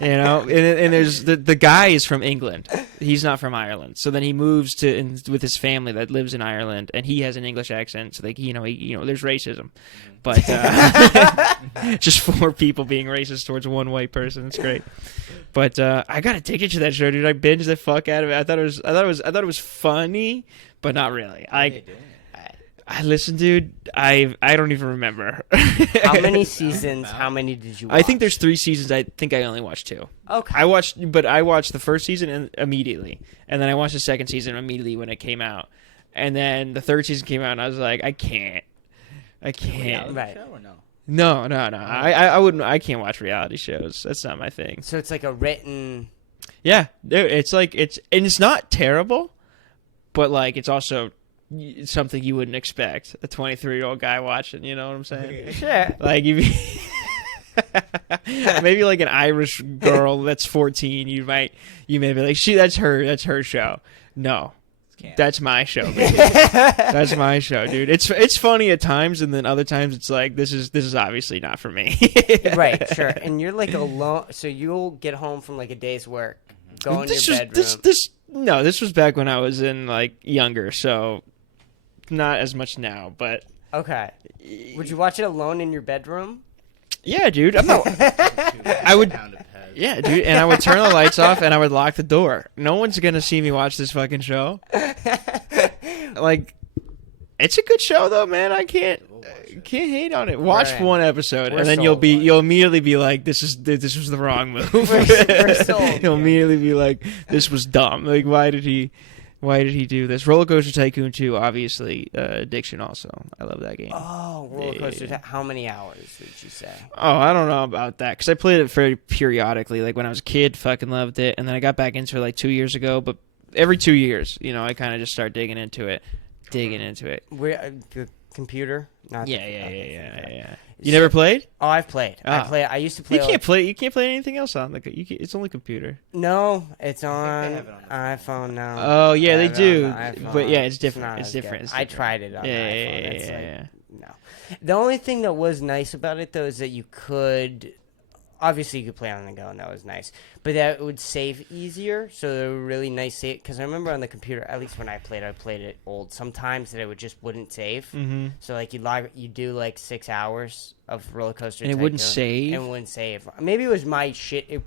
You know, and there's the guy is from England. He's not from Ireland. So then he moves with his family that lives in Ireland, and he has an English accent. So like, there's racism, but just 4 people being racist towards one white person. It's great. But I got addicted to that show, dude. I binged the fuck out of it. I thought it was funny, but not really. I listened, dude. I don't even remember. How many seasons? How many did you watch? I think there's 3 seasons. I think I only watched 2. Okay. I watched the first season immediately, and then I watched the second season immediately when it came out, and then the 3rd season came out, and I was like, I can't. Right. Show or no? No. I wouldn't. I can't watch reality shows. That's not my thing. So it's like a written. Yeah, it's like it's not terrible, but like it's also something you wouldn't expect a 23-year-old guy watching. You know what I'm saying? Sure. Like maybe like an Irish girl that's 14, you may be like, that's her show. No, that's my show, baby. That's my show, dude. It's funny at times, and then other times it's like, this is obviously not for me. Right, sure. And you're like alone, so you'll get home from like a day's work, go in your bedroom. This was back when I was in like younger, so not as much now, but Okay. Would you watch it alone in your bedroom? yeah, dude. I would. Yeah, dude, and I would turn the lights off and I would lock the door. No one's gonna see me watch this fucking show. Like, it's a good show though, man. I can't hate on it. Watch Right. one episode, We're and then sold. you'll immediately be like, this was the wrong move. We're sold. You'll immediately be like, this was dumb. Like, why did he do this? Roller Coaster Tycoon 2, obviously, addiction also. I love that game. Oh, roller coaster. Yeah. How many hours did you say? Oh, I don't know about that, because I played it very periodically. Like, when I was a kid, fucking loved it, and then I got back into it like 2 years ago, but every 2 years, I kind of just start digging into it. Where the computer? Not Yeah. You never played? Oh, I've played. Ah. I used to play. You can't play anything else on it's only computer. No, it's on have it on the iPhone now. Oh yeah, they have it do. on the iPhone. But yeah, it's different. not It's as good. different. It's I different. tried it on the iPhone. Yeah, It's like, yeah. no. The only thing that was nice about it though is that you could. Obviously, you could play on the go, and that was nice. But that would save easier, so they were really nice save. Because I remember on the computer, at least when I played it old. Sometimes that it wouldn't save. Mm-hmm. So like you do like 6 hours of roller coaster, And it wouldn't save? and it wouldn't save. Maybe it was my shit. It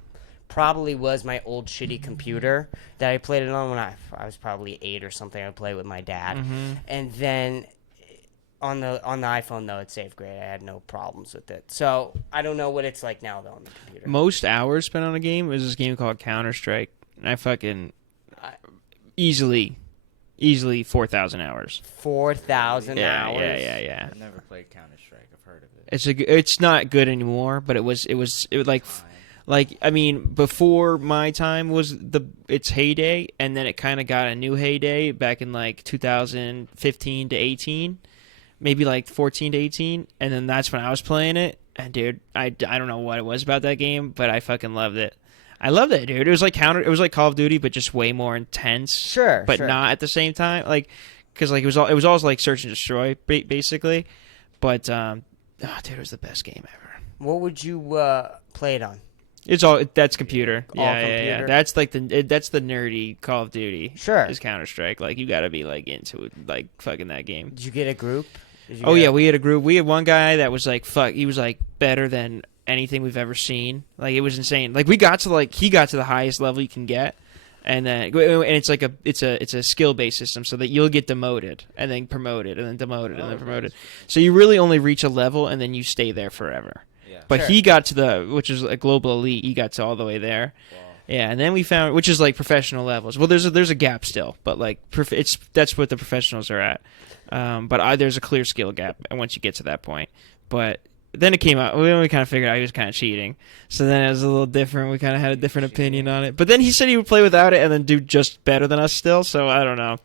probably was my old shitty computer that I played it on when I was probably 8 or something. I played with my dad, Mm-hmm. and then. On the iPhone though, it saved great. I had no problems with it. So I don't know what it's like now though on the computer. Most hours spent on a game is this game called Counter-Strike. And I fucking easily 4,000 hours. 4,000 Yeah, hours. yeah. I've never played Counter Strike. I've heard of it. It's not good anymore, but it was like I mean, before my time was its heyday, and then it kind of got a new heyday back in like 2015 to 18. maybe like 14 to 18, and then that's when I was playing it. And dude, I don't know what it was about that game, but I fucking loved it. I loved it, dude. It was like Call of Duty, but just way more intense. Sure, but not at the same time, like because like it was always like search and destroy basically. But dude, it was the best game ever. What would you play it on? That's computer. Computer? Yeah. That's like that's the nerdy Call of Duty. Sure. Is Counter-Strike. Like you got to be like into it, like fucking that game. Did you get a group? We had a group. We had one guy that was like he was like better than anything we've ever seen. Like it was insane. Like he got to the highest level you can get. And it's like it's a skill based system, so that you'll get demoted and then promoted and then demoted and then promoted. So you really only reach a level and then you stay there forever. But he got to which is a global elite. He got to all the way there. Wow. Yeah, and then we found, which is like professional levels. Well, there's a gap still, but like that's what the professionals are at. But there's a clear skill gap, and once you get to that point, but then it came out. We kind of figured out he was kind of cheating. So then it was a little different. We kind of had a different opinion on it. But then he said he would play without it and then do just better than us still. So I don't know.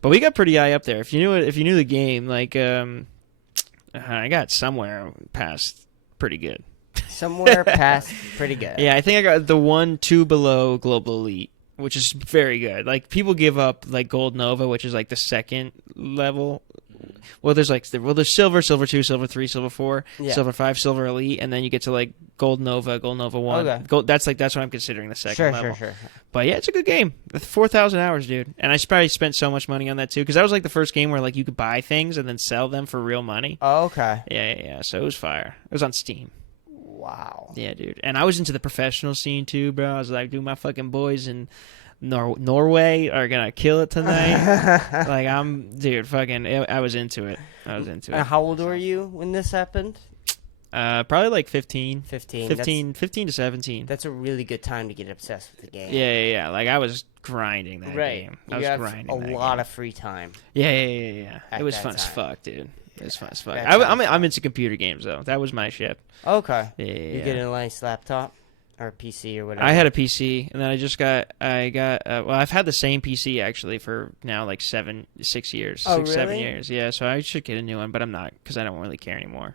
But we got pretty high up there. If you knew the game, like I got somewhere past pretty good. Somewhere past pretty good. Yeah, I think I got the 1-2 below global elite, which is very good. Like people give up like gold nova, which is like the second level. Well, there's silver, silver 2, silver 3, silver 4, silver 5, silver elite, and then you get to like gold nova 1. Okay. That's what I'm considering the second level. Sure. But yeah, it's a good game. 4,000 hours, dude. And I probably spent so much money on that too, because that was like the first game where like you could buy things and then sell them for real money. Oh, okay. Yeah. So it was fire. It was on Steam. Wow. Yeah, dude. And I was into the professional scene too, bro. I was like, dude, my fucking boys in Norway are gonna kill it tonight. Like I was into it. And how old were you when this happened? Probably like 15 to 17. That's a really good time to get obsessed with the game. Yeah. Like I was grinding that game. I was grinding a lot of free time. Yeah. It was fun as fuck, dude. It was fun as fuck. I'm into computer games though. That was my shit. Okay. Yeah. You get a nice laptop or PC or whatever. I had a PC, and then I've had the same PC actually for now like 6 years. Oh, 6, really? 7 years. Yeah, so I should get a new one, but I'm not because I don't really care anymore.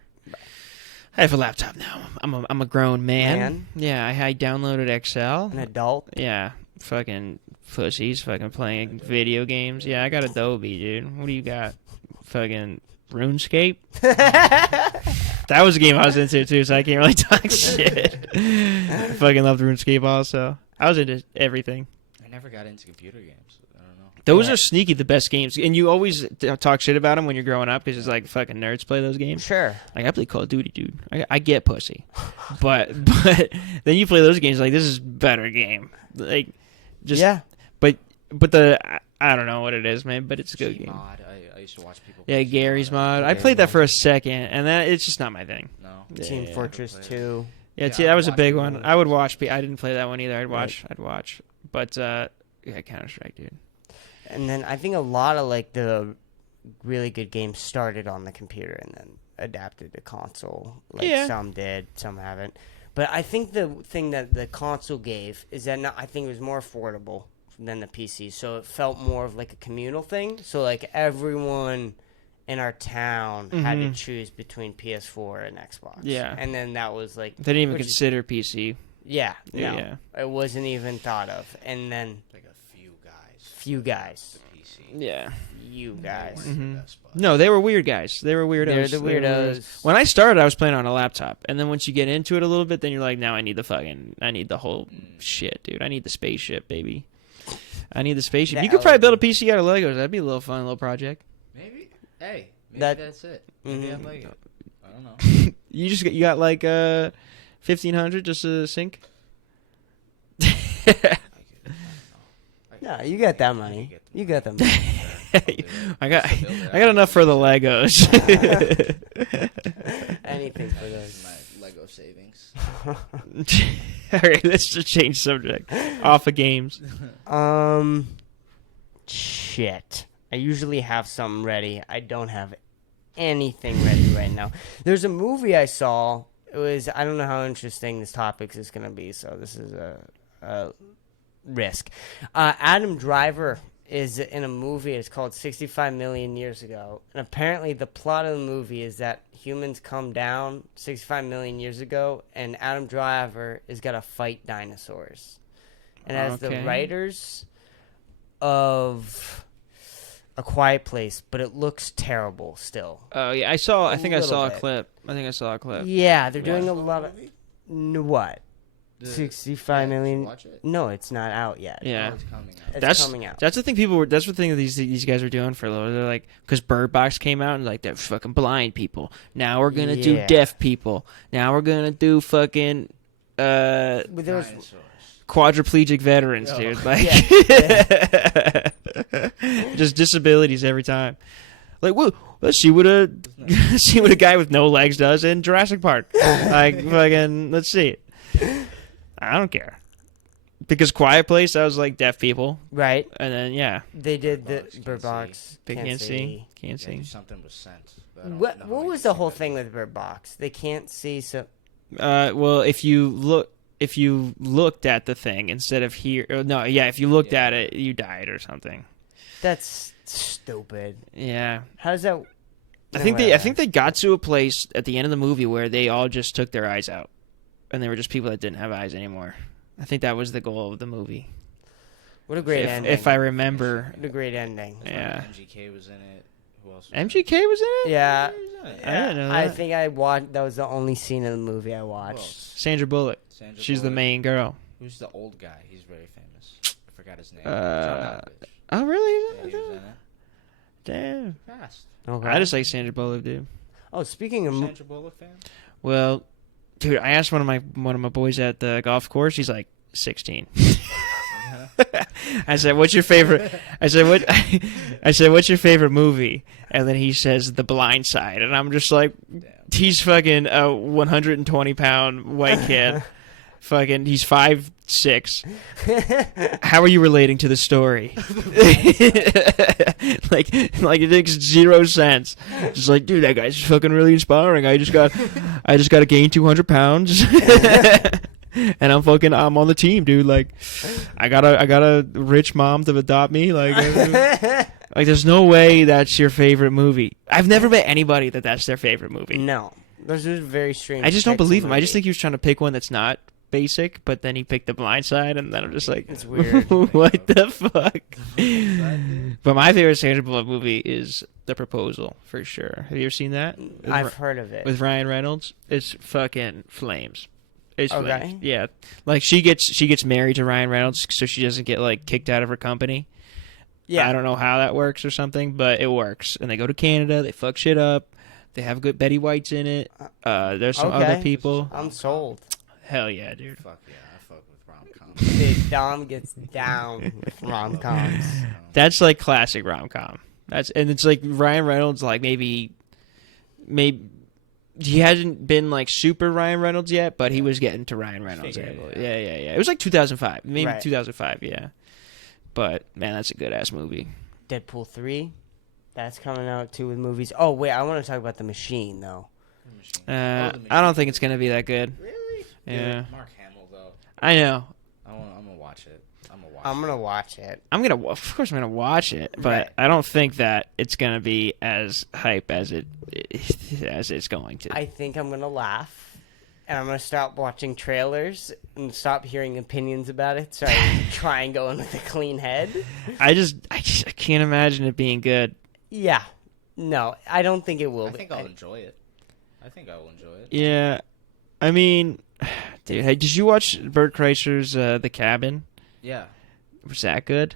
I have a laptop now. I'm a grown man. Yeah, I downloaded Excel. An adult. Yeah, fucking pussies, fucking playing video games. Yeah, I got Adobe, dude. What do you got? Fucking RuneScape. That was a game I was into too, so I can't really talk shit. I fucking loved RuneScape also. I was into everything. I never got into computer games. I don't know. Those are sneaky the best games, and you always talk shit about them when you're growing up because it's like fucking nerds play those games. Sure. Like I play Call of Duty, dude. I get pussy, but then you play those games like this is a better game. Like just but I don't know what it is, man, but it's a good game. Mod. I used to watch people. Yeah, Gary's mod. I played that for a second, and it's just not my thing. No. Team Fortress 2. Yeah, that was a big one. I would watch. I didn't play that one either. I'd watch. But Counter-Strike, dude. And then I think a lot of like the really good games started on the computer and then adapted to console. Like some did, some haven't. But I think the thing that the console gave is that I think it was more affordable than the PC, so it felt more of like a communal thing. So like everyone in our town had to choose between PS4 and Xbox. Yeah, and then that was like they didn't even consider PC. Yeah, it wasn't even thought of. And then like a few guys. The PC. Yeah, you guys. Mm-hmm. No, they were weird guys. They were weirdos. They're the weirdos. When I started, I was playing on a laptop, and then once you get into it a little bit, then you're like, now I need the whole shit, dude. I need the spaceship, baby. I need the spaceship. You could probably build a PC out of Legos. That'd be a little fun, little project. Maybe. Hey, that's it. Maybe I like it. I don't know. You got like 1,500 just to sink. No, you got that money. You got that money. I got enough for the Legos. Anything for those. My Lego savings. All right, let's just change subject. Off of games. Shit. I usually have something ready. I don't have anything ready right now. There's a movie I saw. I don't know how interesting this topic is going to be, so this is a risk. Adam Driver is in a movie. It's called 65 Million Years Ago. And apparently the plot of the movie is that humans come down 65 million years ago, and Adam Driver is got to fight dinosaurs. And as the writers of A Quiet Place, but it looks terrible still. Oh, yeah. I think I saw a clip. Yeah, they're doing a lot of... What? 65 million. Watch it. No, it's not out yet. Yeah, It's coming out. It's coming out. That's the thing that's the thing that these guys were doing for a little. They're like, because Bird Box came out and like they're fucking blind people. Now we're gonna do deaf people. Now we're gonna do fucking quadriplegic veterans, dude. Like, just disabilities every time. Like, well, let's see what a guy with no legs does in Jurassic Park. Like, fucking, let's see it. I don't care. Because Quiet Place, that was like deaf people. Right. And then, they did the Bird Box. Can't see. Something was sent. What was the whole thing with Bird Box? They can't see, so... well, if you looked at the thing instead of if you looked at it, you died or something. That's stupid. Yeah. How does that... I think they got to a place at the end of the movie where they all just took their eyes out. And they were just people that didn't have eyes anymore. I think that was the goal of the movie. What a great ending. If I remember. What a great ending. Yeah. MGK was in it. Who else? MGK was in it? Yeah. I didn't know that. I think I watched... That was the only scene in the movie I watched. Sandra Bullock. She's the main girl. Who's the old guy? He's very famous. I forgot his name. Oh, really? Yeah, he was in it. Damn. Fast. Okay. I just like Sandra Bullock, dude. Oh, speaking of... Sandra Bullock fan? Well... Dude, I asked one of my boys at the golf course. He's like 16. I said, "What's your favorite?" I said, "What's your favorite movie?" And then he says, "The Blind Side." And I'm just like, he's fucking a 120-pound white kid. Fucking, he's 5'6". How are you relating to the story? like it makes zero sense. Just like, dude, that guy's fucking really inspiring. I just got to gain 200 pounds, and I'm on the team, dude. Like, I got a rich mom to adopt me. Like, there's no way that's your favorite movie. I've never met anybody that's their favorite movie. No, those are very strange. I just don't believe him. I just think he was trying to pick one that's not basic, but then he picked The Blind Side, and then I'm just like, it's weird. What the fuck? But my favorite Sandra Bullock movie is The Proposal, for sure. Have you ever seen that? I've heard of it. With Ryan Reynolds. It's fucking flames. It's okay. Flames. Yeah, like she gets married to Ryan Reynolds so she doesn't get like kicked out of her company. Yeah, I don't know how that works or something, but it works. And they go to Canada. They fuck shit up. They have good Betty White's in it. There's some other people. I'm sold. Hell yeah, dude. Fuck yeah, I fuck with rom-coms. Dude, Dom gets down with rom-coms. That's like classic rom-com. It's like Ryan Reynolds, like maybe he hasn't been like super Ryan Reynolds yet, but he was getting to Ryan Reynolds. Yeah. It was like 2005, maybe right. 2005, yeah. But man, that's a good ass movie. Deadpool 3, that's coming out too with movies. Oh wait, I want to talk about The Machine though. I don't think it's gonna be that good. Really? Yeah. Mark Hamill though. I know. I'm gonna watch it. I'm gonna watch it. Of course I'm gonna watch it, but right. I don't think that it's gonna be as hype as it's going to. I think I'm gonna laugh, and I'm gonna stop watching trailers and stop hearing opinions about it. So I try and go in with a clean head. I can't imagine it being good. Yeah, no, I don't think it will. I think I'll enjoy it. Yeah, I mean, dude, hey, did you watch Bert Kreischer's The Cabin? Yeah. Was that good?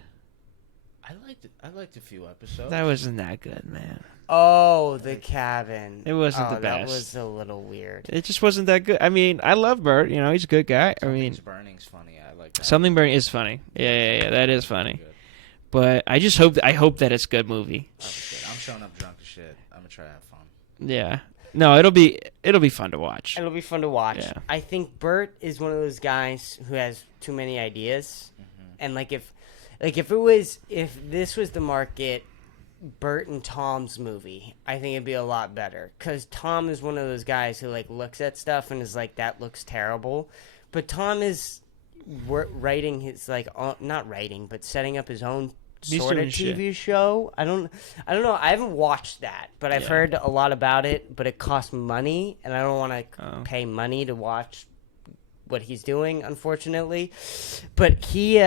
I liked a few episodes. That wasn't that good, man. Oh, The Cabin. It wasn't the best. That was a little weird. It just wasn't that good. I mean, I love Bert. You know, he's a good guy. Something's Burning's funny. I like that. Something Burning is funny. Yeah, that is funny. But I just hope that it's a good movie. I'm showing up drunk as shit. I'm gonna try to have fun. Yeah. No, it'll be fun to watch. It'll be fun to watch. Yeah. I think Bert is one of those guys who has too many ideas, and if this was the market, Bert and Tom's movie, I think it'd be a lot better. Because Tom is one of those guys who looks at stuff and is like, that looks terrible, but Tom is writing his not writing, but setting up his own He's sort of doing shit. TV show. I don't know. I haven't watched that, but I've heard a lot about it. But it costs money, and I don't want to pay money to watch what he's doing, unfortunately. But he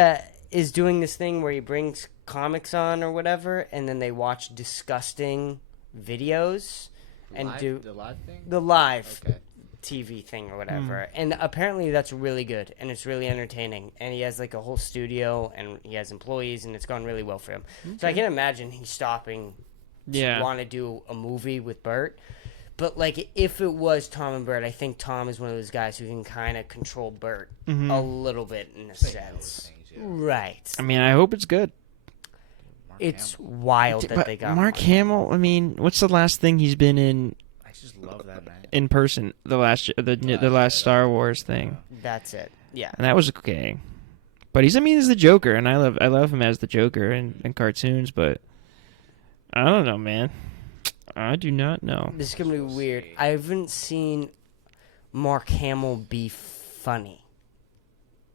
is doing this thing where he brings comics on or whatever, and then they watch disgusting videos and do the live thing. the live Okay. TV thing or whatever. And apparently that's really good and it's really entertaining. And he has like a whole studio and he has employees and it's gone really well for him. So I can imagine he's stopping to want to do a movie with Bert. But like if it was Tom and Bert, I think Tom is one of those guys who can kind of control Bert a little bit in a sense. Right. I mean, I hope it's good. It's wild that they got Mark Hamill. I mean, what's the last thing he's been in? I just love that man. In person, the last Star Wars thing, That's it. Yeah. and that was okay. But he's the Joker, and I love him as the Joker in cartoons. But I don't know, man. I do not know. This is gonna be weird. I haven't seen Mark Hamill be funny.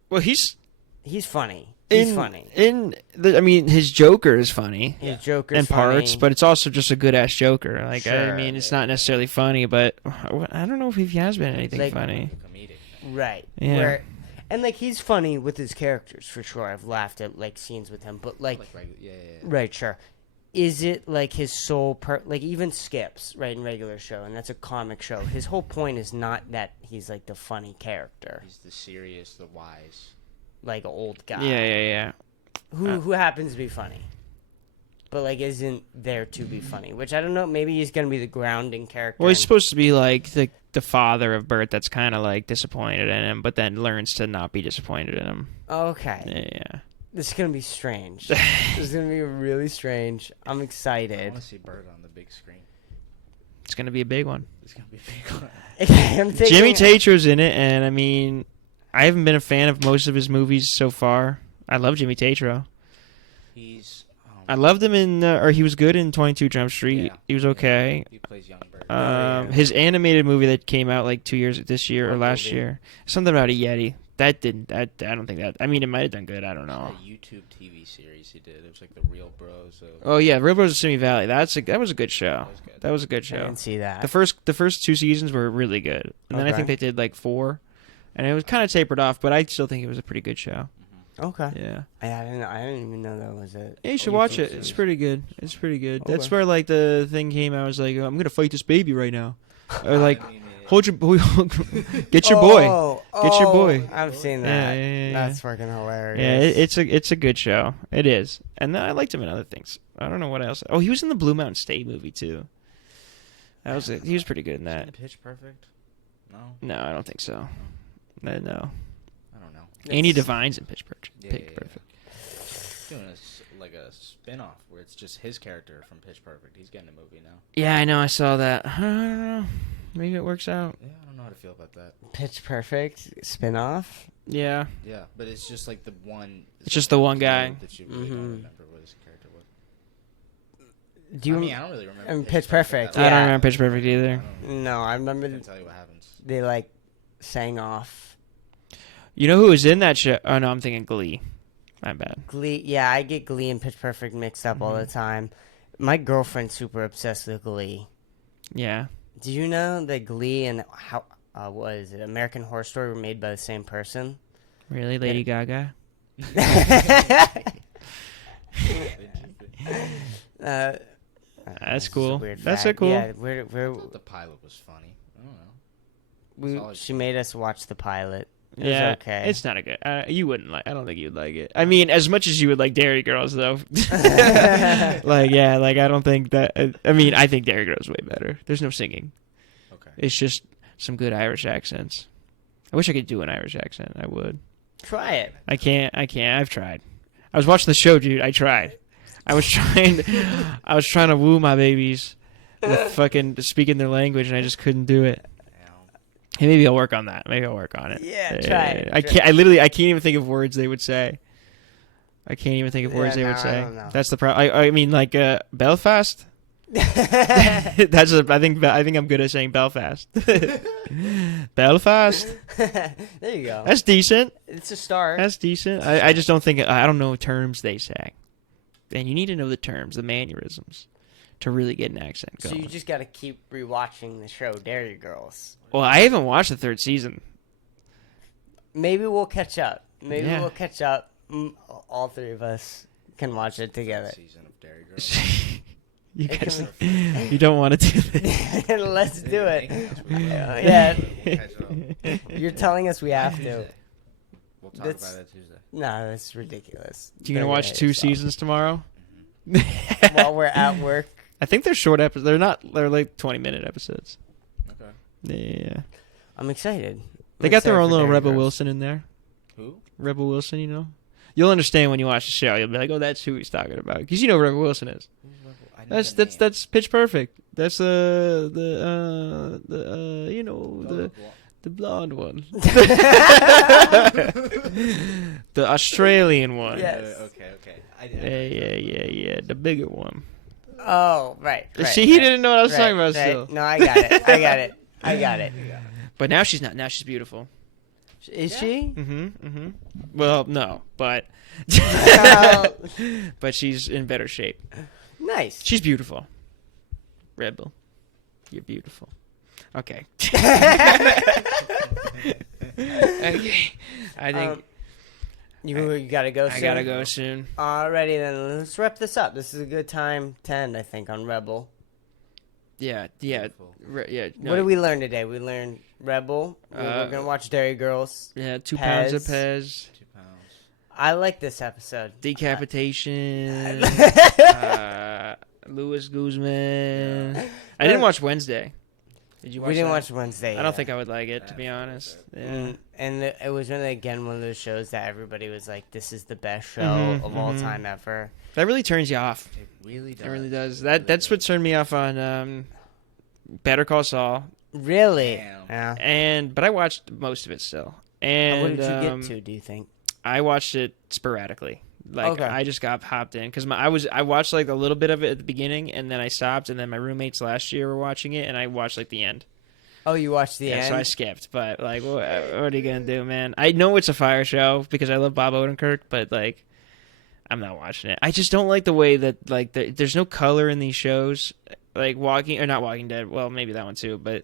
Well, he's funny. He's funny. His Joker is funny. His Joker's in parts, funny. but it's also just a good ass Joker. Like Sure. it's not necessarily funny, but I don't know if he has been anything Like- funny. Comedic. Right. Yeah. And like he's funny with his characters for sure. I've laughed at like scenes with him, but like Yeah. right, sure. Is it like his sole like even Skips, right, in regular show, and that's a comic show. His whole point is not that he's like the funny character, He's the serious, the wise. like an old guy. Yeah. Who happens to be funny. But like isn't there to be funny, which I don't know, maybe he's going to be the grounding character. Well, he's supposed to be like the father of Bert that's kind of like disappointed in him, but then learns to not be disappointed in him. Okay. Yeah. This is going to be strange. This is going to be really strange. I'm I excited. want to see Bert on the big screen. It's gonna be a big one. It's gonna be a big one. I'm taking, Jimmy Tatro's in it, and I mean, I haven't been a fan of most of his movies so far. I love Jimmy Tatro. He's. I loved him or he was good in 22 Jump Street. Yeah. He was okay. He plays young Bert. His animated movie that came out like this year or What last movie? year, something about a Yeti. That didn't. I don't think that. I mean, it might have done good. I don't know. A YouTube TV series he did. It was like the Real Bros. Oh yeah, Real Bros of Simi Valley. That was a good show. was good. That was a good I show. didn't see that. The first 2 seasons were really good, and then I Okay. think they did like 4, and it was kind of tapered off. But I still think it was a pretty good show. Okay. Yeah. I didn't even know that was it. Yeah, you should watch it. It's pretty good. It's pretty good. Okay. That's where like the thing came out. I was like, I'm gonna fight this baby right now, or like I mean, hold your get your boy. Get your boy. I've seen that. Yeah. That's freaking hilarious. Yeah, it's a good show. It is, and then I liked him in other things. I don't know what else. Oh, he was in the Blue Mountain State movie too. He was pretty good in that. Pitch Perfect? No, No, I don't think so. No. I don't know. Andy Devine's in Pitch Perfect. Yeah, Pitch yeah. Perfect. Doing like a spin-off where it's just his character from Pitch Perfect. He's getting a movie now. Yeah, I know. I saw that. I don't know. Maybe it works out. Yeah, I don't know how to feel about that. Pitch Perfect spin-off. Yeah. Yeah, but it's just like the one. It's just the one guy. that you really don't remember what his character was. Do you? I don't really remember. Pitch Perfect, that I don't Yeah. remember Pitch Perfect either. No, I remember Can't tell you what happens. they like sang off You know who was in that show? Oh no, I'm thinking Glee. My bad. Glee. Yeah, I get Glee and Pitch Perfect mixed up all the time. My girlfriend's super obsessed with Glee. Yeah. Do you know that Glee and what is it? American Horror Story were made by the same person? Really, Lady Gaga? That's That's cool. weird That's fact. so cool. Yeah, I thought the pilot was funny. I don't know. she made us watch the pilot. It was Yeah, okay. it's not a good. You wouldn't like. I don't think you'd like it. I mean, as much as you would like Dairy Girls, though. I don't think that. I mean, I think Dairy Girls is way better. There's no singing. Okay. It's just some good Irish accents. I wish I could do an Irish accent. I would. Try it. I can't. I've tried. I was watching the show, dude. I tried. I was trying to woo my babies with fucking speaking their language, and I just couldn't do it. Hey, maybe I'll work on that. Maybe I'll work on it. Yeah, try it. I can't. I can't even think of words they would say. I can't even think of words they would I say. don't know. That's the problem. I mean, like Belfast. That's. I think I'm good at saying Belfast. Belfast. There you go. That's decent. It's a start. That's decent. I just don't think. I don't know terms they say. And you need to know the terms, the mannerisms, to really get an accent So going. you just got to keep rewatching the show Dairy Girls. Well, I haven't watched the 3rd season. Maybe we'll catch up. Maybe Yeah. we'll catch up. All 3 of us can watch it together. Season of Dairy Girls. You guys, you don't want to do this. Let's do it. Yeah. Yeah, We'll catch up. you're telling us we have to. Tuesday. We'll talk That's- about it Tuesday. No, that's ridiculous. You gonna watch 2 seasons tomorrow? while we're at work? I think they're short episodes. They're not. They're like 20-minute episodes. Okay. Yeah. I'm excited. They I'm got their excited own for little Dairy Rebel Girls. Wilson in there. Who? Rebel Wilson, you know. You'll understand when you watch the show. You'll be like, "Oh, that's who he's talking about," because you know who Rebel Wilson is. I know the name. That's Pitch Perfect. That's the you know the blonde one, the Australian one. Yeah. Okay. Yeah. The bigger one. Oh, right. See, he didn't know what I was talking about. Still, No, I got it. I got it. but now she's not. Now she's beautiful. Is she? Mm-hmm. Well, no, but but she's in better shape. Nice. She's beautiful. Rebel, you're beautiful. Okay. Okay. I think You gotta go soon? I gotta go soon. Alrighty then, let's wrap this up. This is a good time to end, I think, on Rebel. Yeah. Beautiful. Yeah. No, What did we learn today? We learned Rebel. We're gonna watch Dairy Girls. Yeah, 2 pounds of Pez. Pez. 2 pounds. I like this episode. Decapitation. Louis Guzman. I didn't watch Wednesday. Did you watch We didn't that? watch Wednesday. I don't yet. think I would like it, to be honest. Yeah. And it was really, again, one of those shows that everybody was like, this is the best show of all time ever. That really turns you off. It really does. It really does. That's what turned me off on Better Call Saul. Really? Damn. Yeah. But I watched most of it still. And What did you get to, do you think? I watched it sporadically. Like Okay. I just got hopped in because I watched like a little bit of it at the beginning and then I stopped and then my roommates last year were watching it and I watched like the end. Oh, you watched the Yeah, end? so I skipped. But like, what are you gonna do, man? I know it's a fire show because I love Bob Odenkirk, but like, I'm not watching it. I just don't like the way that like there's no color in these shows. Like not Walking Dead. Well, maybe that one too, but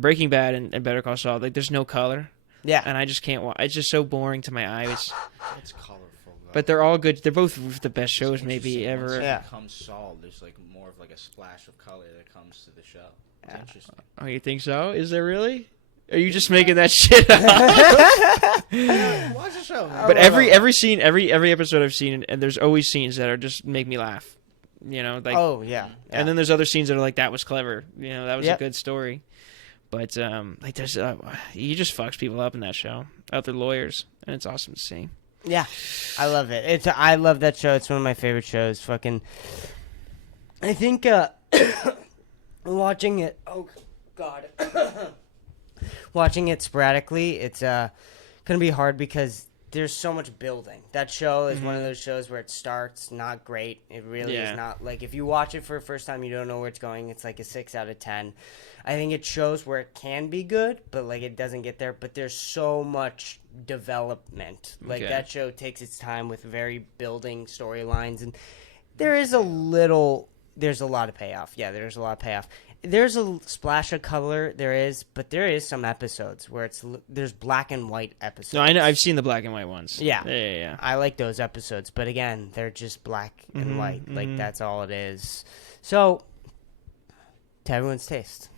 Breaking Bad and Better Call Saul. Like, there's no color. Yeah. And I just can't watch. It's just so boring to my eyes. It's colorful, though. But they're all good. They're both the best shows It's maybe interesting. Once ever. it Yeah. becomes Saul, there's like more of like a splash of color that comes to the show. It's Yeah. interesting. Oh, you think so? Is there really? Are you just making that shit up? Watch the show. But every scene, every episode I've seen, and there's always scenes that are just make me laugh. You know, like, oh, yeah. and then there's other scenes that are like, that was clever. You know, that was Yep. a good story. But like, there's he just fucks people up in that show. Other lawyers, and it's awesome to see. Yeah, I love it. I love that show. It's one of my favorite shows. Fucking, I think watching it. Oh God, watching it sporadically, it's gonna be hard because there's so much building. That show is one of those shows where it starts not great. It really Yeah. is not. Like, if you watch it for the first time, you don't know where it's going. It's like a 6 out of 10. I think it shows where it can be good, but like it doesn't get there. But there's so much development. Like, Okay. that show takes its time with very building storylines, and there's a lot of payoff. Yeah, there's a lot of payoff. There's a splash of color, but there is some episodes where there's black and white episodes. No, I know. I've seen the black and white ones. Yeah. Yeah. I like those episodes, but again, they're just black and Mhm, white. Like, mhm. that's all it is. So, to everyone's taste.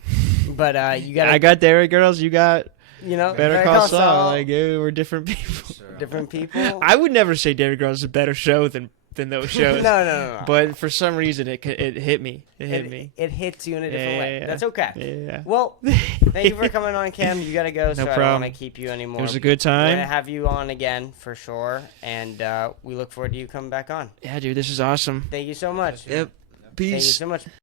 But you gotta, I got Dairy Girls. You got Better Better Call Saul. Like, we're different people. different people. I would never say Dairy Girls is a better show than those shows. No. But for some reason, it hit me. It hit me. It hits you in a different way. Yeah. That's okay. Yeah. Well, thank you for coming on, Cam. You gotta go, so I don't problem. want to keep you anymore. It was a good We're gonna time. have you on again for sure, and we look forward to you coming back on. Yeah, dude, this is awesome. Thank you so much. Yep. Thank you Peace. so much.